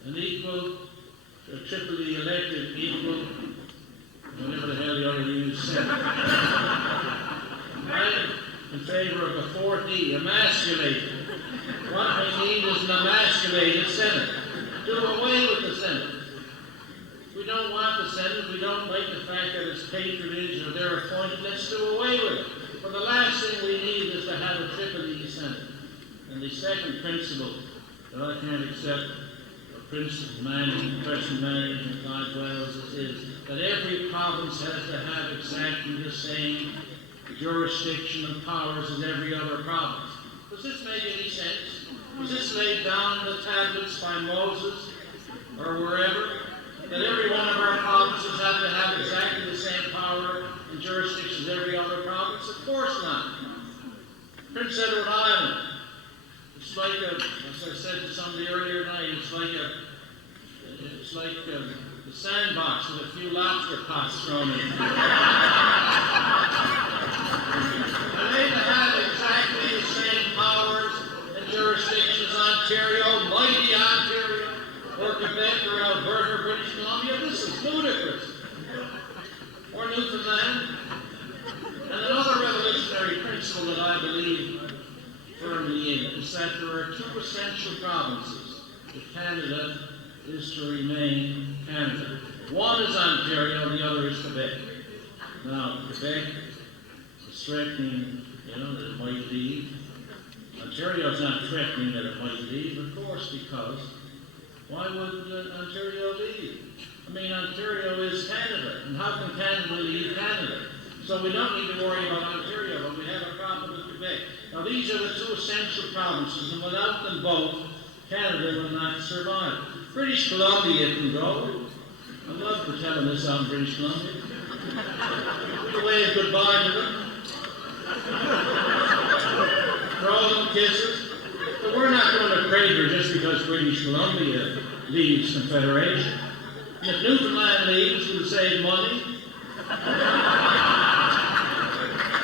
an equal, a Triple E elected equal, whatever the hell the other unit said? I'm in favor of a fourth E, emasculated. What we need is an emasculated Senate. Do away with the Senate. We don't want the Senate. We don't like the fact that it's patronage or they're appointed. Let's do away with it. But the last thing we need is to have a Triple E Senate. And the second principle that I can't accept, the principle of Manning, Preston Manning, and Clyde Wells is that every province has to have exactly the same jurisdiction and powers as every other province. Does this make any sense? Was this laid down in the tablets by Moses or wherever? That every one of our provinces have to have exactly the same power and jurisdiction as every other province? Of course not. Prince Edward Island, it's like as I said to somebody earlier tonight, it's like the sandbox with a few lobster pots thrown in. And they have exactly the same powers and jurisdictions as Ontario, mighty Ontario, or Quebec, or Alberta, or British Columbia. This is ludicrous. Or Newfoundland. And another revolutionary principle that I believe firmly in is that there are two essential provinces if Canada is to remain Canada. One is Ontario, and the other is Quebec. Now, Quebec is threatening, that it might leave. Ontario is not threatening that it might leave, of course, because why would Ontario leave? I mean, Ontario is Canada, and how can Canada leave Canada? So we don't need to worry about Ontario, but we have a problem with Quebec. Now, these are the two essential provinces, and without them both, Canada will not survive. British Columbia can go. I love for telling this out in British Columbia. We wave goodbye to them. Throw them kisses. But we're not going to crater just because British Columbia leaves Confederation. And if Newfoundland leaves, we'll save money.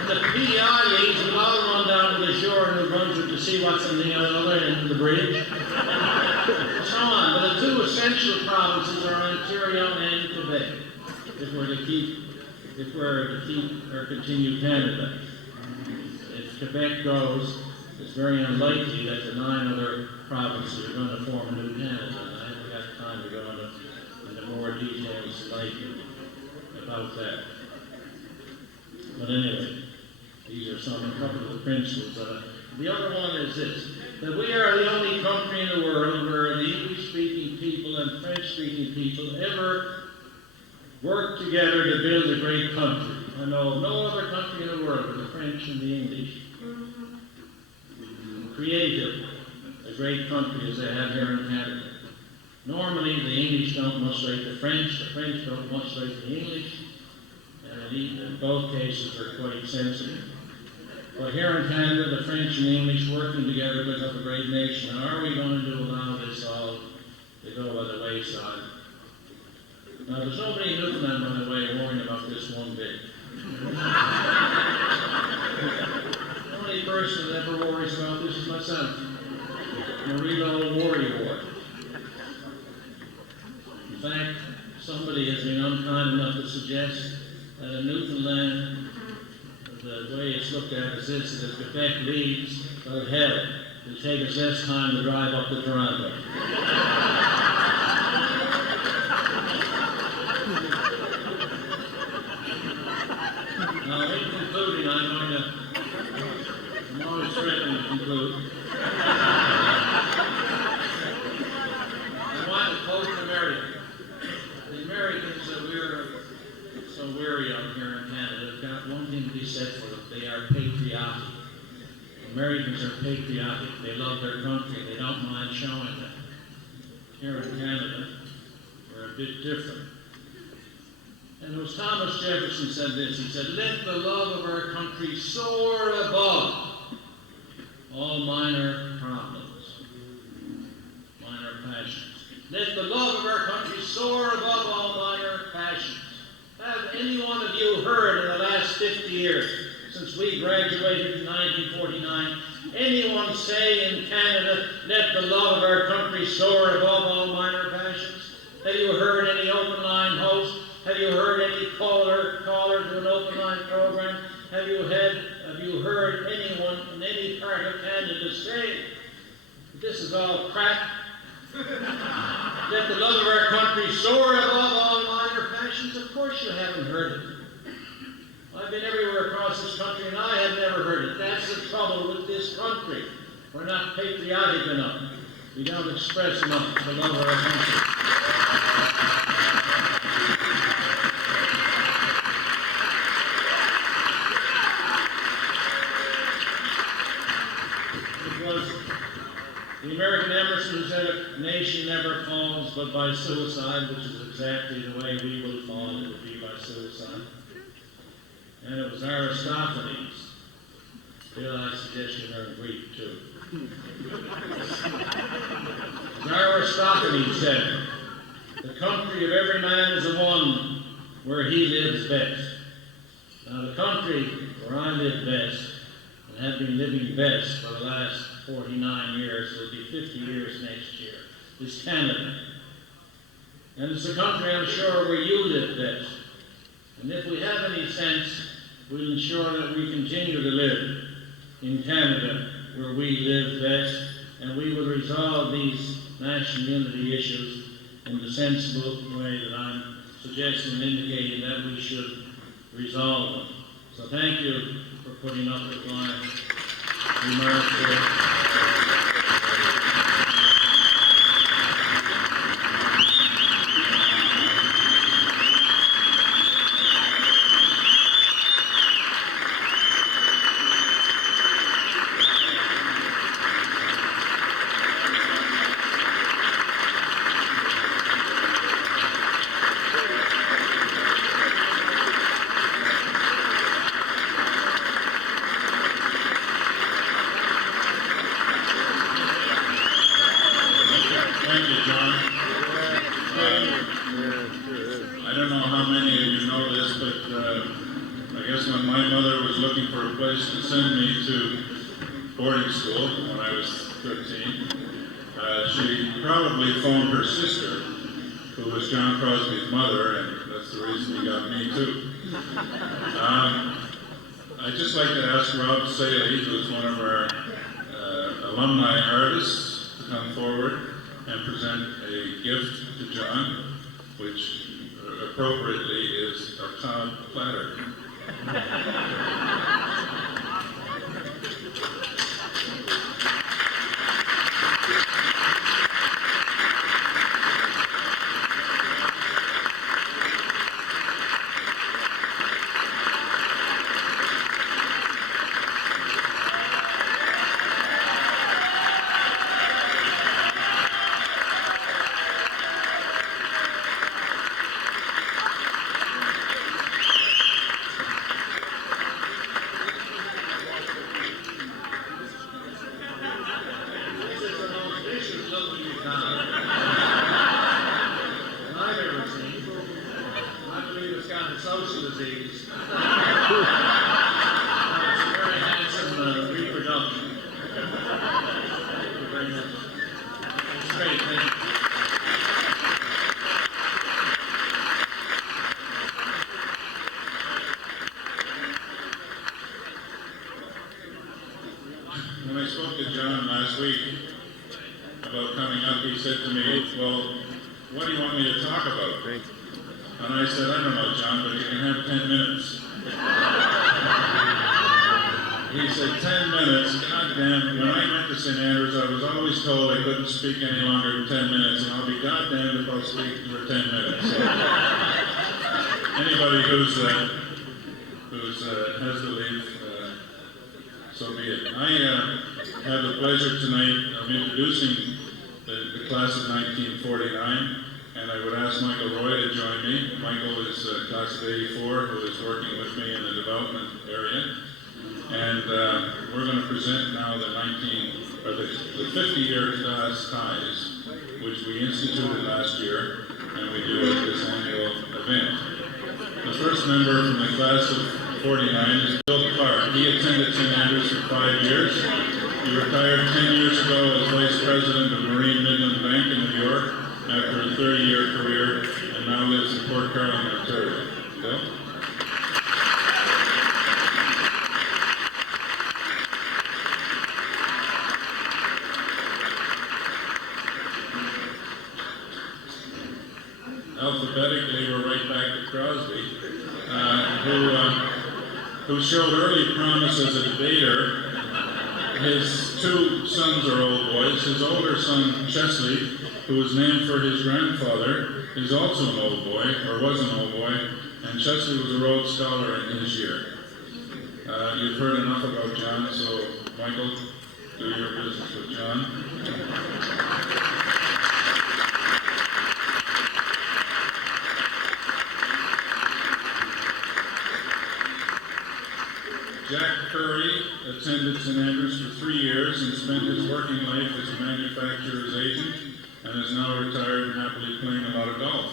And if PEI leaves, we'll all run down to the shore in New Brunswick to see what's on the other end of the bridge. And so on. But the two essential provinces are Ontario and Quebec, if we're to keep or continue Canada. If Quebec goes, it's very unlikely that the 9 other provinces are going to form a new Canada. And I haven't got time to go into more details tonight about that. But anyway, these are a couple of the principles. The other one is this, that we are the only country in the world where the English-speaking people and French-speaking people ever worked together to build a great country. I know of no other country in the world but the French and the English created a great country as they have here in Canada. Normally, the English don't much like the French don't much like the English, and in both cases are quite sensitive. But here in Canada, the French and the English working together build up a great nation. Now, are we going to allow this all to go by the wayside? Now, there's nobody in Newfoundland, by the way, worrying about this one bit. The only person that ever worries about this is myself. I'm a real old worrywart. In fact, somebody has been unkind enough to suggest that in Newfoundland, the way it's looked at is this, that if Quebec leaves, well, hell, it'll take us less time to drive up to Toronto. Now, in concluding, I'm always threatening to conclude. I want to quote America. The Americans that we're so weary of here in Canada have got one thing to be said for them. They are patriotic. Americans are patriotic. They love their country. They don't mind showing that. Here in Canada, we're a bit different. And it was Thomas Jefferson said this. He said, "Let the love of our country soar above all minor problems, minor passions. Let the love of our country soar above all minor passions." Have any one of you heard in the last 50 years, since we graduated in 1949, anyone say in Canada, "Let the love of our country soar above all minor passions"? Have you heard any open line host? Have you heard any caller to an open line program? Have you heard anyone in any part of Canada say, "This is all crap"? Let the love of our country soar above all minor passions? Of course you haven't heard it. I've been everywhere across this country and I have never heard it. That's the trouble with this country. We're not patriotic enough. We don't express enough the love of our country. was the American Emerson said, "A nation never falls but by suicide," which is exactly the way we will fall. It would be by suicide. And it was Aristophanes. Bill, I suggest you learn Greek too. As Aristophanes said, "The country of every man is the one where he lives best." Now, the country where I live best, and have been living best for the last 49 years, will be 50 years next year, is Canada. And it's the country, I'm sure, where you live best. And if we have any sense, we'll ensure that we continue to live in Canada, where we live best, and we will resolve these national unity issues in the sensible way that I'm suggesting and indicating that we should resolve them. So thank you for putting up with my remarks here. To send me to boarding school when I was 13. She probably phoned her sister, who was John Crosby's mother, and that's the reason he got me too. I'd just like to ask Rob Saley, who's one of our alumni artists, to come forward and present a gift to John, which appropriately is a cod platter. When I spoke to John last week about coming up, he said to me, "Well, what do you want me to talk about?" And I said, "I don't know, John, but you can have 10 minutes. He said, 10 minutes? Goddamn, when I went to St. Andrews, I was always told I couldn't speak any longer than 10 minutes, and I'll be goddamned if I'll speak for 10 minutes. So, anybody who's has to leave, so be it. I have the pleasure tonight of introducing the class of 1949, and I would ask Michael Roy to join me. Michael is class of 84, who is working with me in the development area. And we're going to present now the 50-year class ties, which we instituted last year, and we do at this annual event. The first member from the class of 49 is Bill Clark. He attended St. Andrews for 5 years. He retired 10 years ago as Vice President of Marine Midland Bank in New York after a 30-year career, and now lives in Port Carolyn, Ontario. Bill? Alphabetically, we're right back to Crosby, who showed early promise as a debater. His two sons are old boys. His older son, Chesley, who was named for his grandfather, is also an old boy, or was an old boy, and Chesley was a Rhodes Scholar in his year. You've heard enough about John, so Michael, do your business with John. Jack Curry attended St. Andrews for 3 years and spent his working life as a manufacturer's agent and is now retired and happily playing a lot of golf.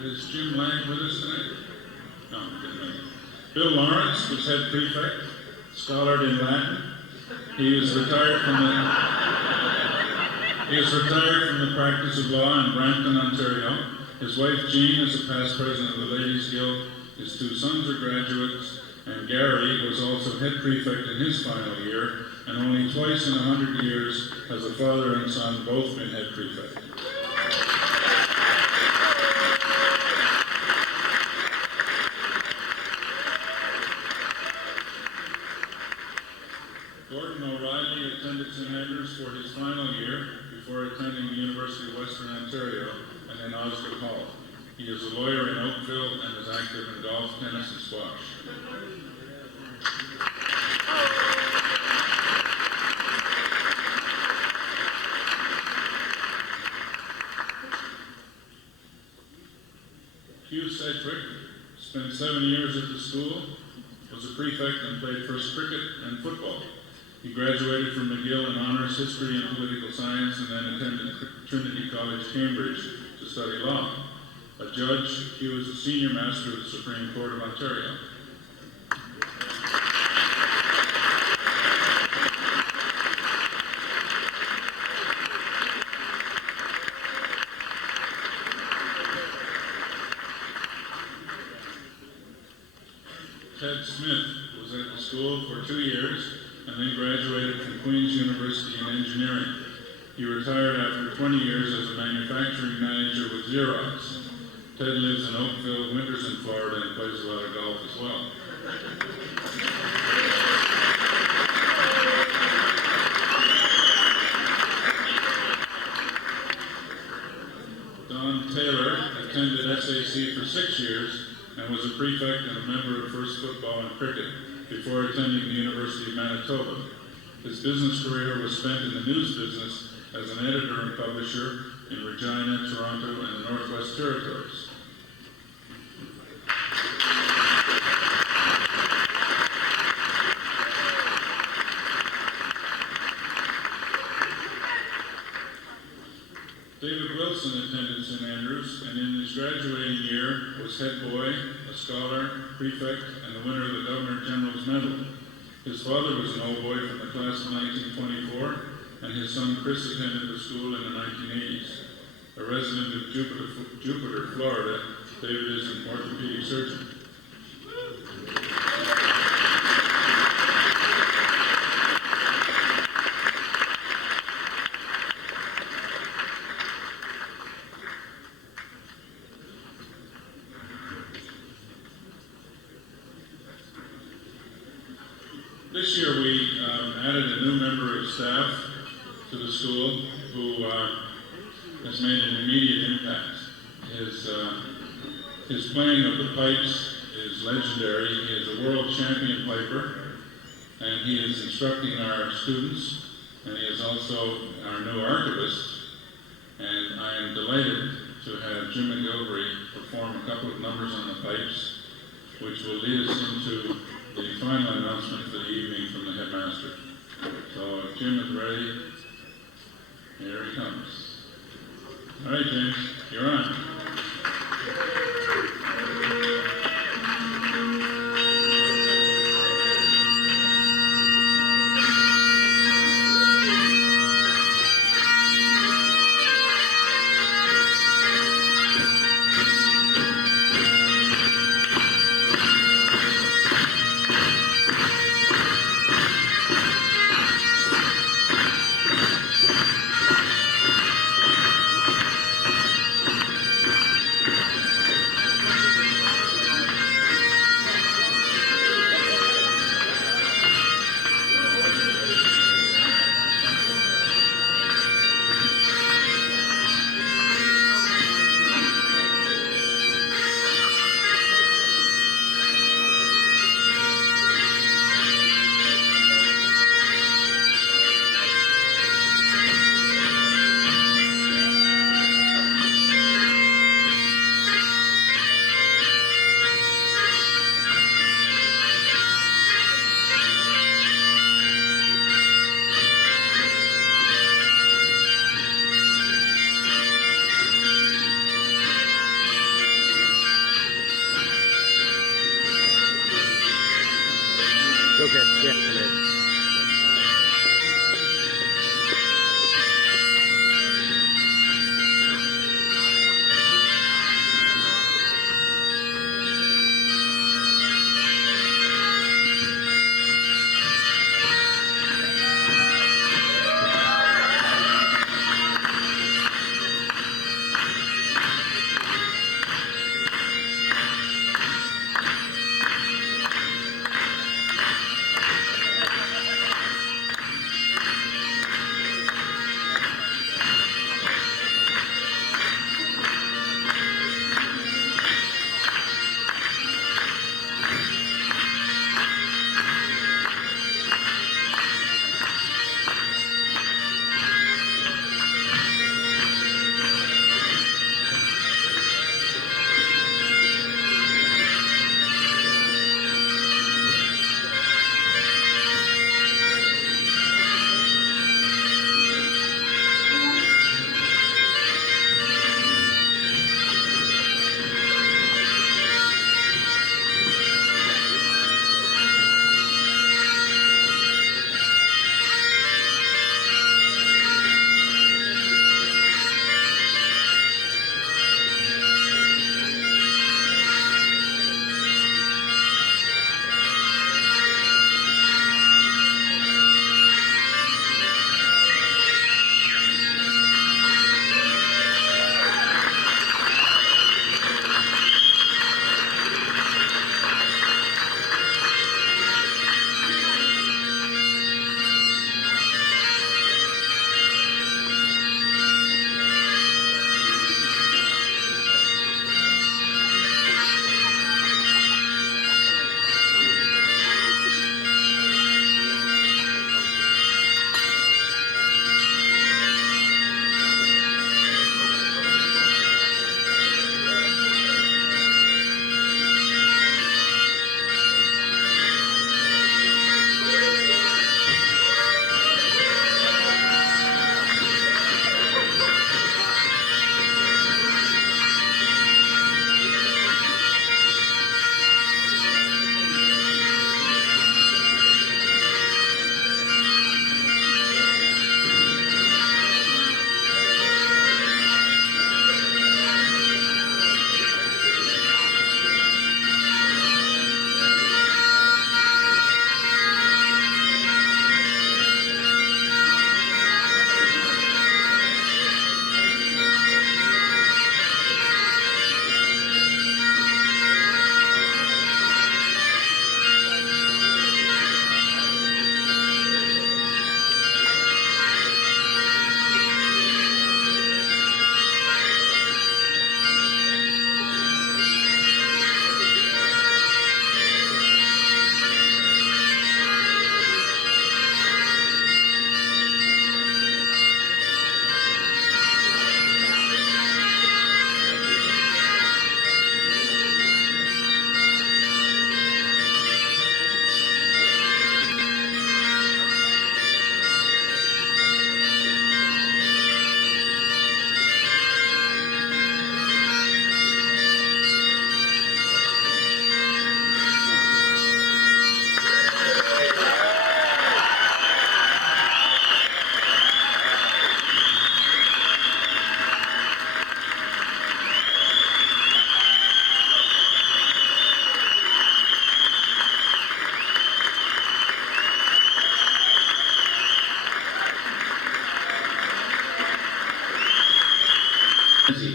Is Jim Lang with us tonight? No, didn't make it. Bill Lawrence was head prefect, scholared in Latin. He is retired from the practice of law in Brampton, Ontario. His wife Jean is a past president of the Ladies Guild. His 2 sons are graduates, and Gary was also head prefect in his final year, and only twice in 100 years has a father and son both been head prefect. Gordon O'Reilly attended St. Andrews for his final year before attending the University of Western Ontario and then Osgoode Hall. He is a lawyer in Oakville and is active in golf, tennis, and squash. Hugh Sedgwick spent 7 years at the school, was a prefect, and played first cricket and football. He graduated from McGill in Honours History and Political Science and then attended Trinity College, Cambridge to study law. A judge, he was a senior master of the Supreme Court of Ontario. Geoff Smith was at the school for 2 years and then graduated from Queen's University in engineering. He retired after 20 years as a manufacturing manager with Xerox. Ted lives in Oakville, winters in Florida, and plays a lot of golf as well. Don Taylor attended SAC for 6 years and was a prefect and a member of first football and cricket before attending the University of Manitoba. His business career was spent in the news business as an editor and publisher in Regina, Toronto, and the Northwest Territories. David Wilson attended St. Andrews, and in his graduating year was head boy, a scholar, prefect, and the winner of the Governor General's Medal. His father was an old boy from the class of 1924, and his son Chris attended the school in the 1980s. A resident of Jupiter, Florida, David is an orthopedic surgeon. This year we added a new member of staff to the school who has made an immediate impact. His playing of the pipes is legendary. He is a world champion piper, and he is instructing our students, and he is also our new archivist. And I am delighted to have Jim McGilvery perform a couple of numbers on the pipes, which will lead us into the final announcement for the evening from the headmaster. So if Jim is ready, here he comes. All right, James, you're on.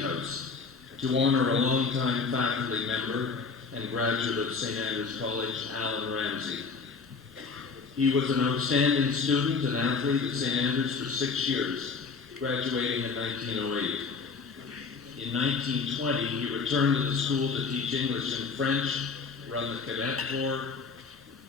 House to honor a longtime faculty member and graduate of St. Andrews College, Alan Ramsey. He was an outstanding student and athlete at St. Andrews for 6 years, graduating in 1908. In 1920, he returned to the school to teach English and French, run the cadet corps,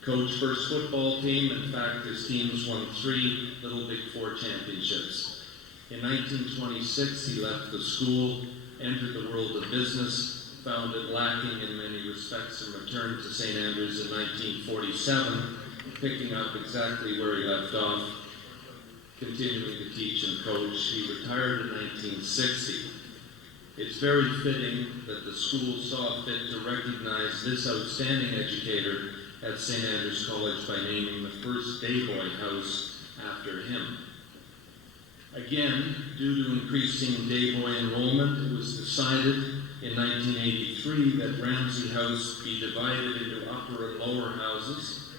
coach first football team. In fact, his teams won 3 Little Big Four championships. In 1926, he left the school, entered the world of business, found it lacking in many respects, and returned to St. Andrews in 1947, picking up exactly where he left off, continuing to teach and coach. He retired in 1960. It's very fitting that the school saw fit to recognize this outstanding educator at St. Andrews College by naming the first day boy house after him. Again, due to increasing day boy enrollment, it was decided in 1983 that Ramsey House be divided into upper and lower houses.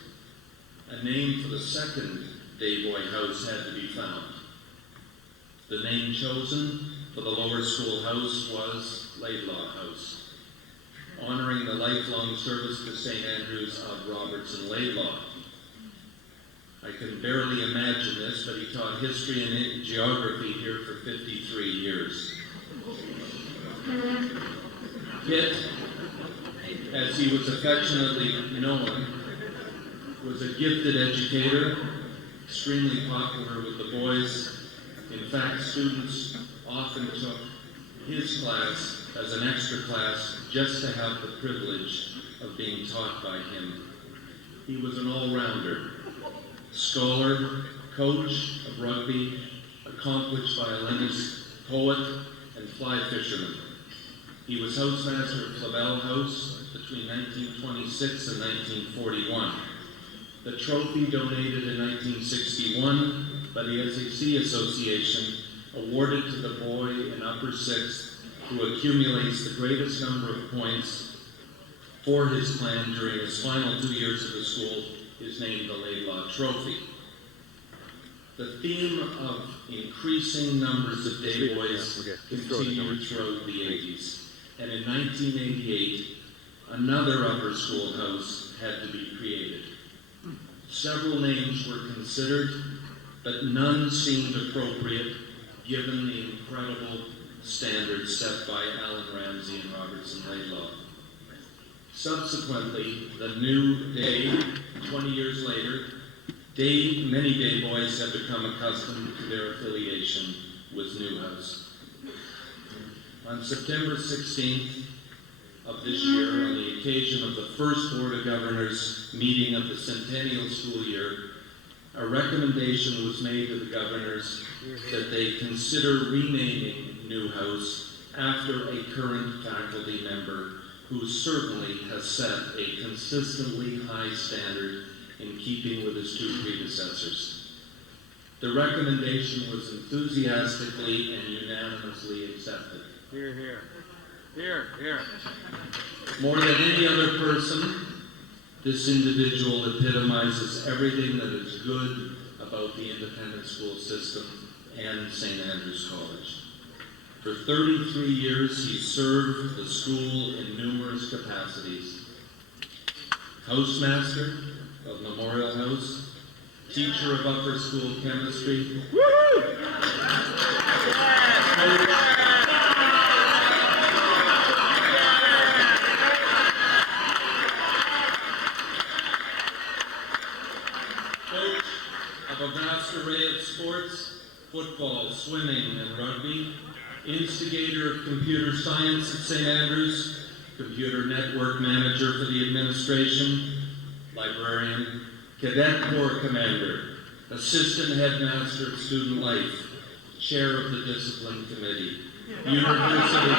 A name for the second day boy house had to be found. The name chosen for the lower school house was Laidlaw House, honoring the lifelong service to St. Andrews of Robertson Laidlaw. I can barely imagine this, but he taught history and geography here for 53 years. Kit, as he was affectionately known, was a gifted educator, extremely popular with the boys. In fact, students often took his class as an extra class just to have the privilege of being taught by him. He was an all-rounder, scholar, coach of rugby, accomplished violinist, poet, and fly fisherman. He was housemaster at Flavel House between 1926 and 1941. The trophy donated in 1961 by the SAC Association awarded to the boy in upper sixth who accumulates the greatest number of points for his clan during his final 2 years of the school is named the Laidlaw Trophy. The theme of increasing numbers of day boys continued throughout the 80s, and in 1988, another upper school house had to be created. Several names were considered, but none seemed appropriate given the incredible standards set by Alan Ramsey and Robertson Laidlaw. Subsequently, the new day, 20 years later, many day boys have become accustomed to their affiliation with Newhouse. On September 16th of this year, on the occasion of the first Board of Governors meeting of the centennial school year, a recommendation was made to the governors that they consider renaming Newhouse after a current faculty member who certainly has set a consistently high standard in keeping with his two predecessors. The recommendation was enthusiastically and unanimously accepted. Hear, hear. Hear, hear. More than any other person, this individual epitomizes everything that is good about the independent school system and St. Andrews College. For 33 years, he served the school in numerous capacities. Housemaster of Memorial House, teacher of upper school chemistry, coach of a vast array of sports, football, swimming, and rugby, instigator of computer science at St. Andrews, computer network manager for the administration, librarian, cadet corps commander, assistant headmaster of student life, chair of the discipline committee, university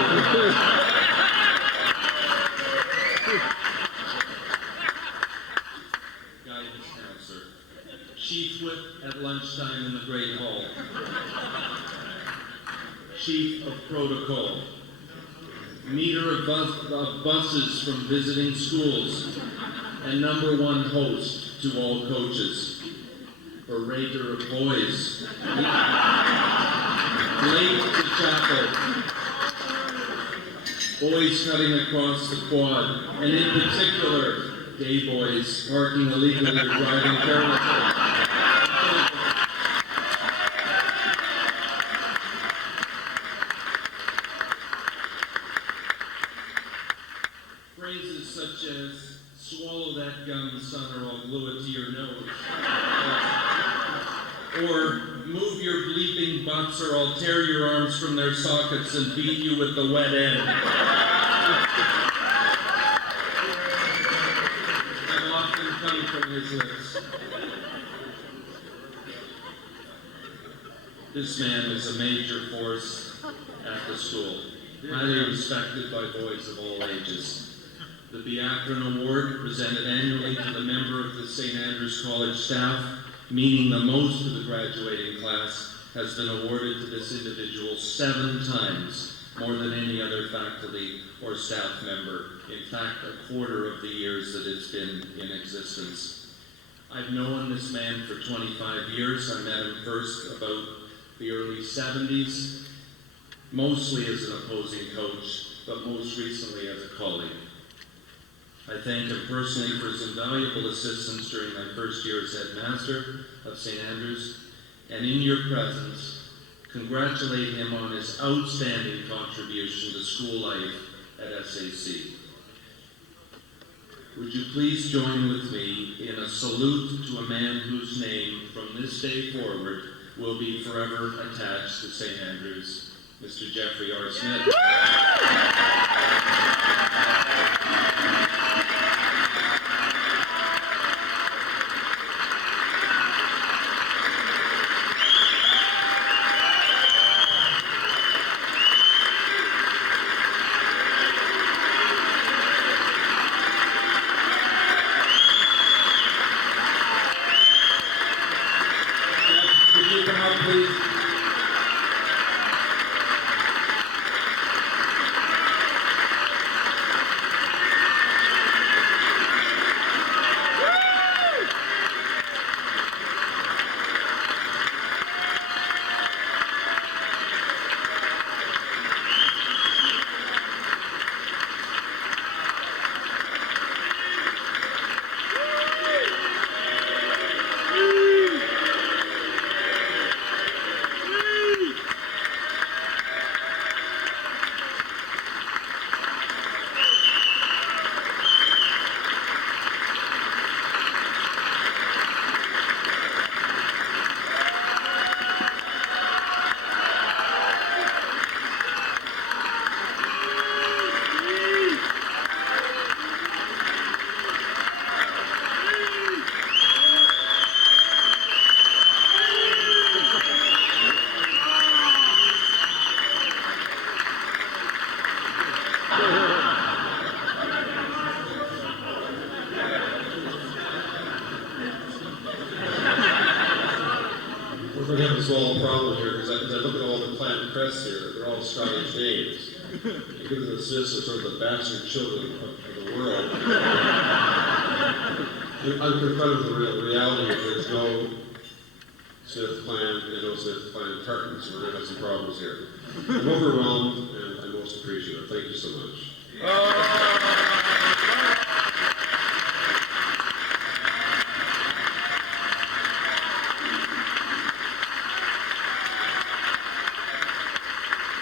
guidance counselor, chief whip at lunchtime in the Great Hall, chief of protocol, meter of buses from visiting schools, and number one host to all coaches, orator of boys, late to chapel, boys cutting across the quad, and in particular, gay boys parking illegally or driving carelessly. Phrases such as, swallow that gum, son, or I'll glue it to your nose. Or, move your bleeping butts or I'll tear your arms from their sockets and beat you with the wet end. Have often come from his lips. This man is a major force at the school, highly respected by boys of all ages. The Beakron Award, presented annually to the member of the St. Andrews College staff, meaning the most of the graduating class, has been awarded to this individual 7 times, more than any other faculty or staff member. In fact, a quarter of the years that it's been in existence. I've known this man for 25 years. I met him first about the early 70s, mostly as an opposing coach, but most recently as a colleague. I thank him personally for his invaluable assistance during my first year as headmaster of St. Andrews, and in your presence, congratulate him on his outstanding contribution to school life at SAC. Would you please join with me in a salute to a man whose name, from this day forward, will be forever attached to St. Andrews, Mr. Geoffrey R. Smith. We're going to have a small problem here because I look at all the Clan Crest here, they're all Scottish names. Because of this are sort of the bastard children of the world. I'm confronted with the reality that there's no Smith clan and no Smith clan partners, so we're going to have some problems here. I'm overwhelmed and I'm most appreciative. Thank you so much.